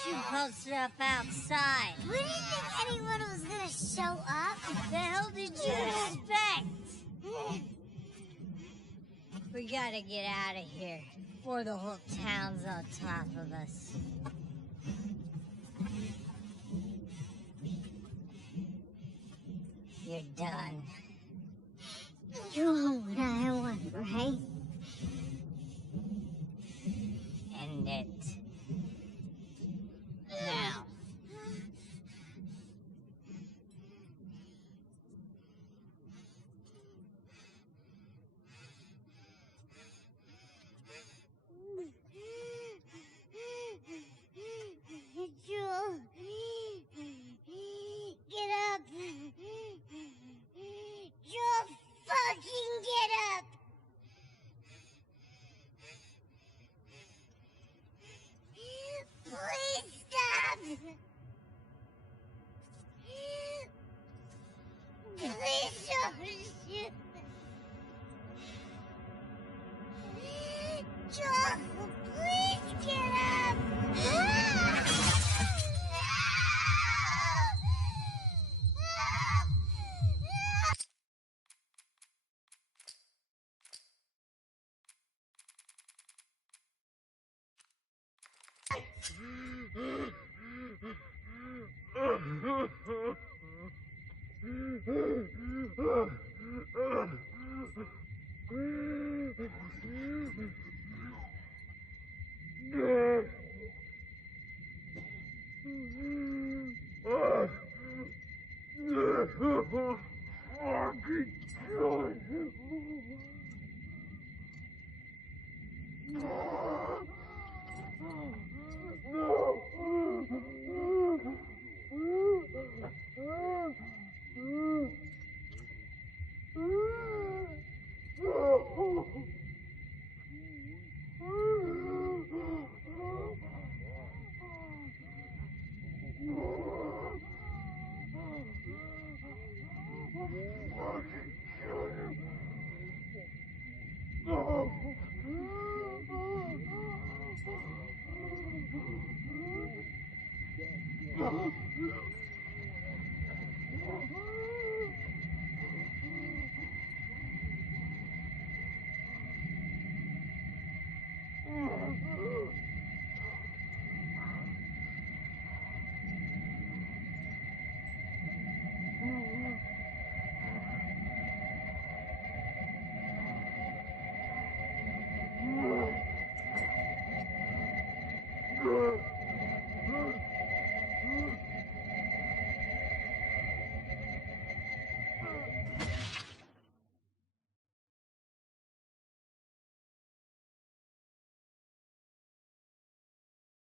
You posted up outside. We didn't think anyone was gonna show up. The hell did you expect? We gotta get out of here before the whole town's on top of us. You're done. You want what I want, right? End it. Now. Joel, get up. Joel, fucking get up. Please stop. Please don't shoot. Joel, please get up.